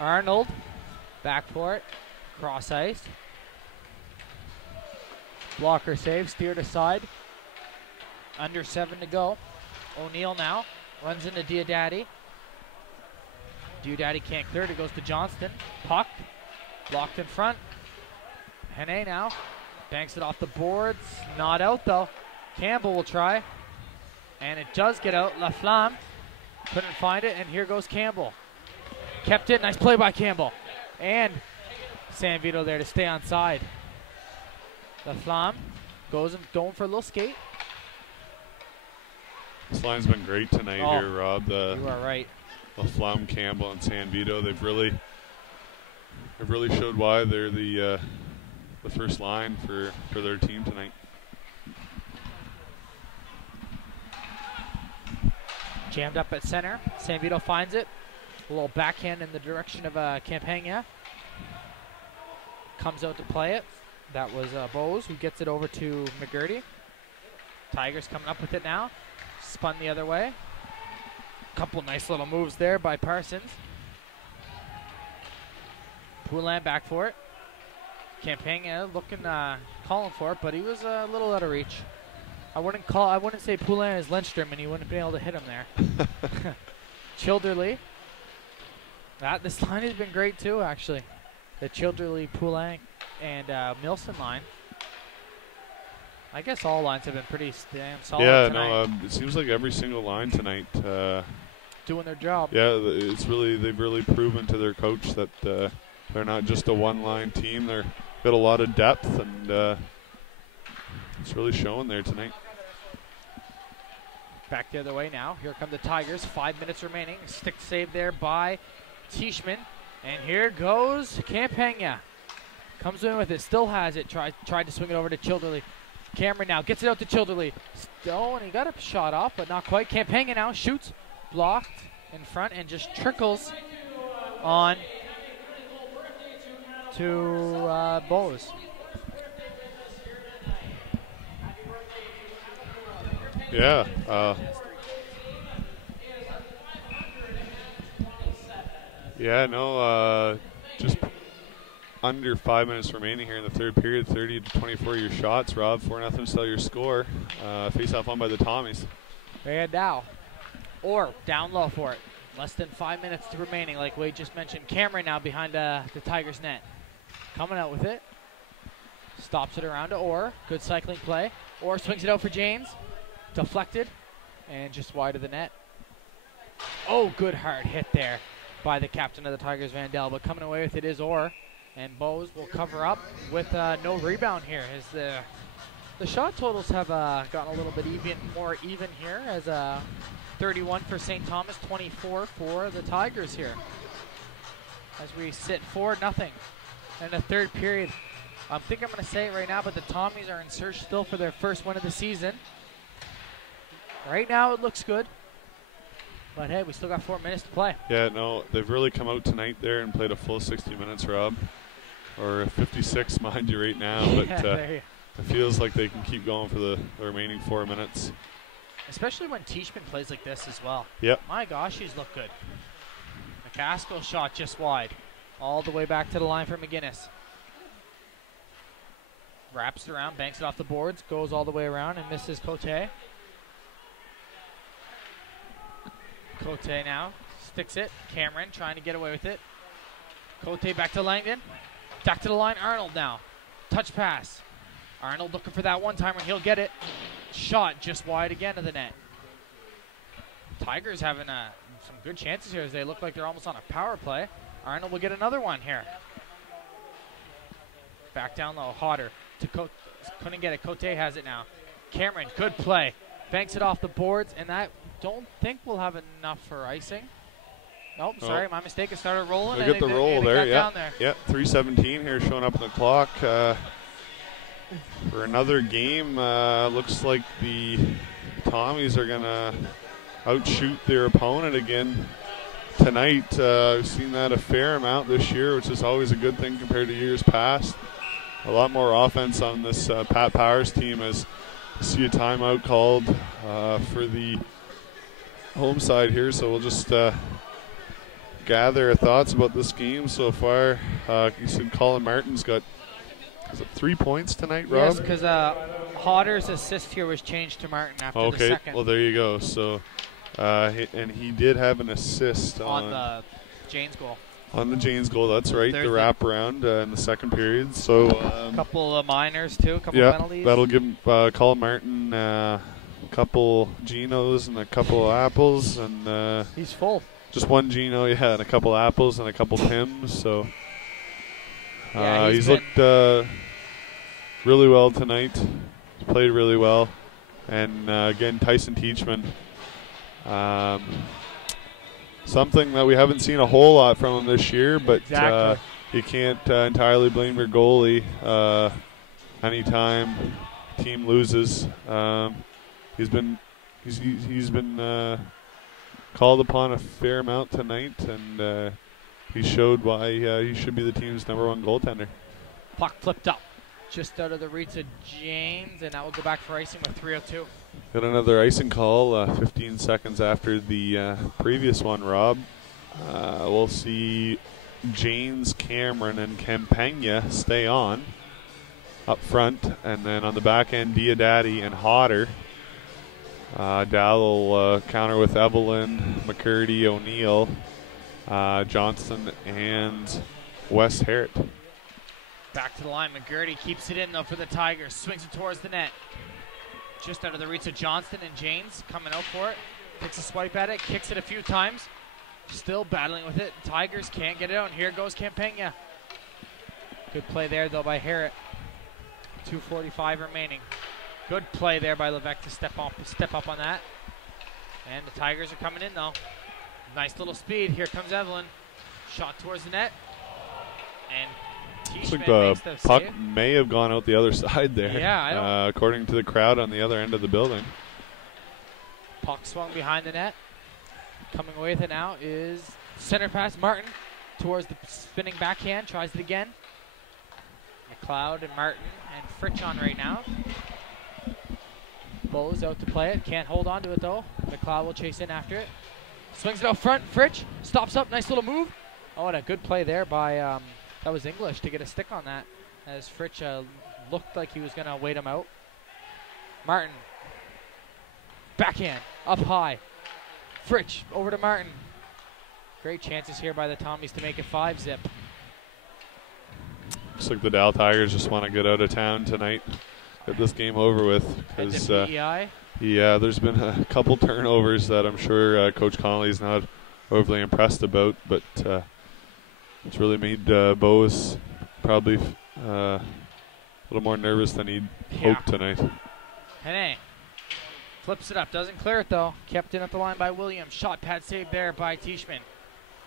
Arnold, back for it, cross ice. Blocker save, steered aside. Under 7 to go. O'Neill now runs into Diodati. Diodati can't clear it. It goes to Johnston. Puck blocked in front. Hene now banks it off the boards. Not out though. Campbell will try. And it does get out. Laflamme couldn't find it. And here goes Campbell. Kept it. Nice play by Campbell. And San Vito there to stay on side. Laflamme goes and going for a little skate. This line's been great tonight here, Rob. You are right. Laflamme, Campbell, and San Vito. They've really showed why they're the first line for their team tonight. Jammed up at center. San Vito finds it. A little backhand in the direction of Campagna. Comes out to play it. That was Bose who gets it over to McGurdy. Tigers coming up with it now. Spun the other way. Couple nice little moves there by Parsons. Poulin back for it. Campagna looking, calling for it, but he was a little out of reach. I wouldn't say Poulin is Lindstrom, and he wouldn't have been able to hit him there. Childerly. This line has been great too, actually. The Childerly, Poulin, and Milson line. I guess all lines have been pretty damn solid tonight. No, it seems like every single line tonight doing their job. Yeah, they've really proven to their coach that they're not just a one-line team. They've got a lot of depth, and it's really showing there tonight. Back the other way now. Here come the Tigers. 5 minutes remaining. Stick save there by Teichmann, and here goes Campagna. Comes in with it. Still has it. Tried to swing it over to Childerly. Cameron now gets it out to Childerly. Still, and he got a shot off, but not quite. Campagna now shoots, blocked in front, and just trickles on to Bose. Yeah. Just under 5 minutes remaining here in the third period. 30 to 24 your shots, Rob. 4-0 still your score. Face off won by the Tommies. And now, or down low for it. Less than 5 minutes remaining, like Wade just mentioned. Cameron now behind the Tigers net. Coming out with it. Stops it around to Orr. Good cycling play. Orr swings it out for James. Deflected. And just wide of the net. Oh, good hard hit there by the captain of the Tigers, Vandell. But coming away with it is Orr. And Bose will cover up with no rebound here. As the shot totals have gotten a little bit more even here. As 31 for St. Thomas, 24 for the Tigers here. As we sit 4-0 in the third period I think I'm going to say it right now, but the Tommies are in search still for their first win of the season. Right now it looks good. But hey, we still got 4 minutes to play. Yeah, no, they've really come out tonight there and played a full 60 minutes, Rob. Or 56, mind you, right now. But it feels like they can keep going for the remaining 4 minutes. Especially when Teichmann plays like this as well. Yep. My gosh, he's looked good. McCaskill shot just wide. All the way back to the line for McGinnis. Wraps it around, banks it off the boards, goes all the way around and misses Cote. Cote now sticks it. Cameron trying to get away with it. Cote back to Langdon. Back to the line. Arnold now. Touch pass. Arnold looking for that one-timer. He'll get it. Shot just wide again of the net. Tigers having some good chances here as they look like they're almost on a power play. Arnold will get another one here. Back down low. Hodder to Cote. Couldn't get it. Cote has it now. Cameron, good play. Banks it off the boards, and that don't think we'll have enough for icing. Nope, sorry, my mistake. It started rolling. They get the roll there, yeah. Down there. Yeah, 3:17 here showing up on the clock for another game. Looks like the Tommies are going to outshoot their opponent again tonight. I've seen that a fair amount this year, which is always a good thing compared to years past. A lot more offense on this Pat Powers team as I see a timeout called for the home side here, so we'll just gather our thoughts about this game so far. You said Colin Martin's got 3 points tonight, Rob? Yes, because Hodder's assist here was changed to Martin after the second. Okay, well there you go. So, and he did have an assist on the Janes goal. On the Janes goal, that's right. The wraparound in the second period. So a couple of minors too, a couple penalties. That'll give Colin Martin a couple Genos and a couple of apples, and he's full. Just one Geno, and a couple apples and a couple Pims. So he's looked really well tonight. He's played really well, and again, Tyson Teichmann. Something that we haven't seen a whole lot from him this year, but you can't entirely blame your goalie anytime the team loses. He's been called upon a fair amount tonight, and he showed why he should be the team's #1 goaltender. Puck flipped up just out of the reach of James, and that will go back for icing with 3:02. Got another icing call 15 seconds after the previous one, Rob. We'll see James, Cameron, and Campagna stay on up front, and then on the back end, Diodati and Hodder. Dal will counter with Evelyn, McCurdy, O'Neill, Johnston, and Wes Harrett. Back to the line. McGurdy keeps it in, though, for the Tigers. Swings it towards the net. Just out of the reach of Johnston and James. Coming out for it. Takes a swipe at it. Kicks it a few times. Still battling with it. Tigers can't get it out. And here goes Campagna. Good play there, though, by Harrett. 2:45 remaining. Good play there by Levesque to step up on that. And the Tigers are coming in, though. Nice little speed. Here comes Evelyn. Shot towards the net. And looks like the puck may have gone out the other side there. Yeah, according to the crowd on the other end of the building. Puck swung behind the net. Coming away with it now is center pass. Martin towards the spinning backhand. Tries it again. MacLeod and Martin and Fritch on right now. Bowes out to play it. Can't hold on to it, though. MacLeod will chase in after it. Swings it out front. Fritch stops up. Nice little move. Oh, and a good play there by... that was English to get a stick on that, as Fritch looked like he was going to wait him out. Martin. Backhand. Up high. Fritch over to Martin. Great chances here by the Tommies to make it 5-zip. Looks like the Dal Tigers just want to get out of town tonight. Get this game over with. Because there's been a couple turnovers that I'm sure Coach Connolly's not overly impressed about, but it's really made Bowes probably a little more nervous than he'd hoped tonight. Hene flips it up, doesn't clear it though. Kept in at the line by Williams. Shot pad save there by Teichmann.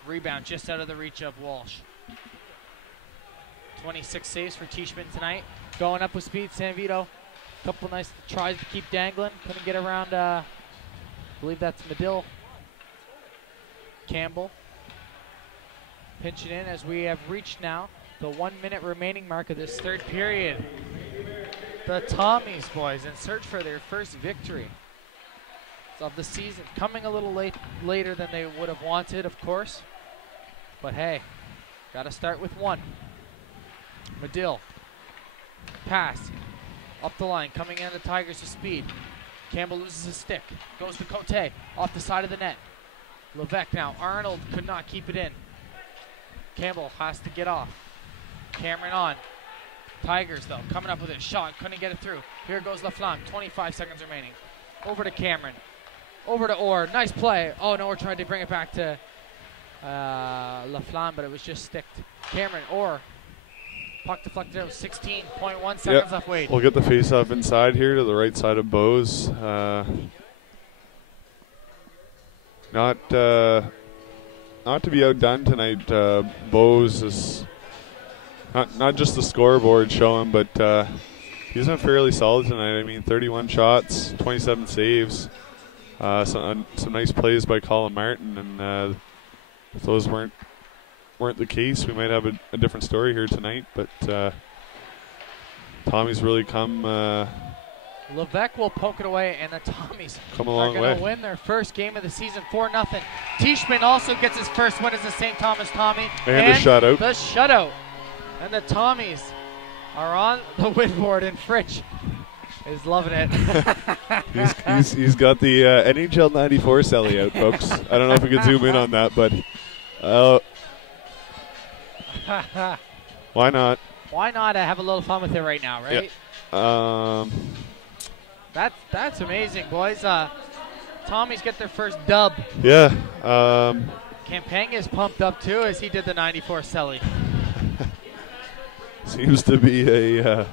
Rebound just out of the reach of Walsh. 26 saves for Teichmann tonight. Going up with speed, San Vito. Couple nice tries to keep dangling. Couldn't get around, I believe that's Medill. Campbell pinching in as we have reached now the 1 minute remaining mark of this third period. The Tommies boys in search for their first victory of the season. Coming a little later than they would have wanted, of course. But hey, got to start with one. Medill. Pass. Up the line, coming in the Tigers with speed. Campbell loses his stick. Goes to Cote. Off the side of the net. Levesque now. Arnold could not keep it in. Campbell has to get off. Cameron on. Tigers, though, coming up with a shot. Couldn't get it through. Here goes Laflamme. 25 seconds remaining. Over to Cameron. Over to Orr. Nice play. Oh, no, we're trying to bring it back to Laflamme, but it was just sticked. Cameron, Orr. Puck deflected out. 16.1 seconds left. Wade. We'll get the face-off inside here to the right side of Bose. Not to be outdone tonight. Bose is not just the scoreboard showing, but he's been fairly solid tonight. I mean, 31 shots, 27 saves. Some nice plays by Colin Martin, and if those weren't the case, we might have a different story here tonight. But Tommy's really come. Levesque will poke it away, and the Tommies come a are long going way. to win their first game of the season 4-0. Teichmann also gets his first win as a St. Thomas Tommy. And a shutout. The shutout. And the Tommies are on the win board, and Fritsch is loving it. he's got the NHL 94 celly out, folks. I don't know if we can zoom in on that, but why not? Why not have a little fun with it right now, right? Yeah. That's amazing, boys. Tommies get their first dub. Yeah. Campanga's pumped up too as he did the 94 celly. Seems to be a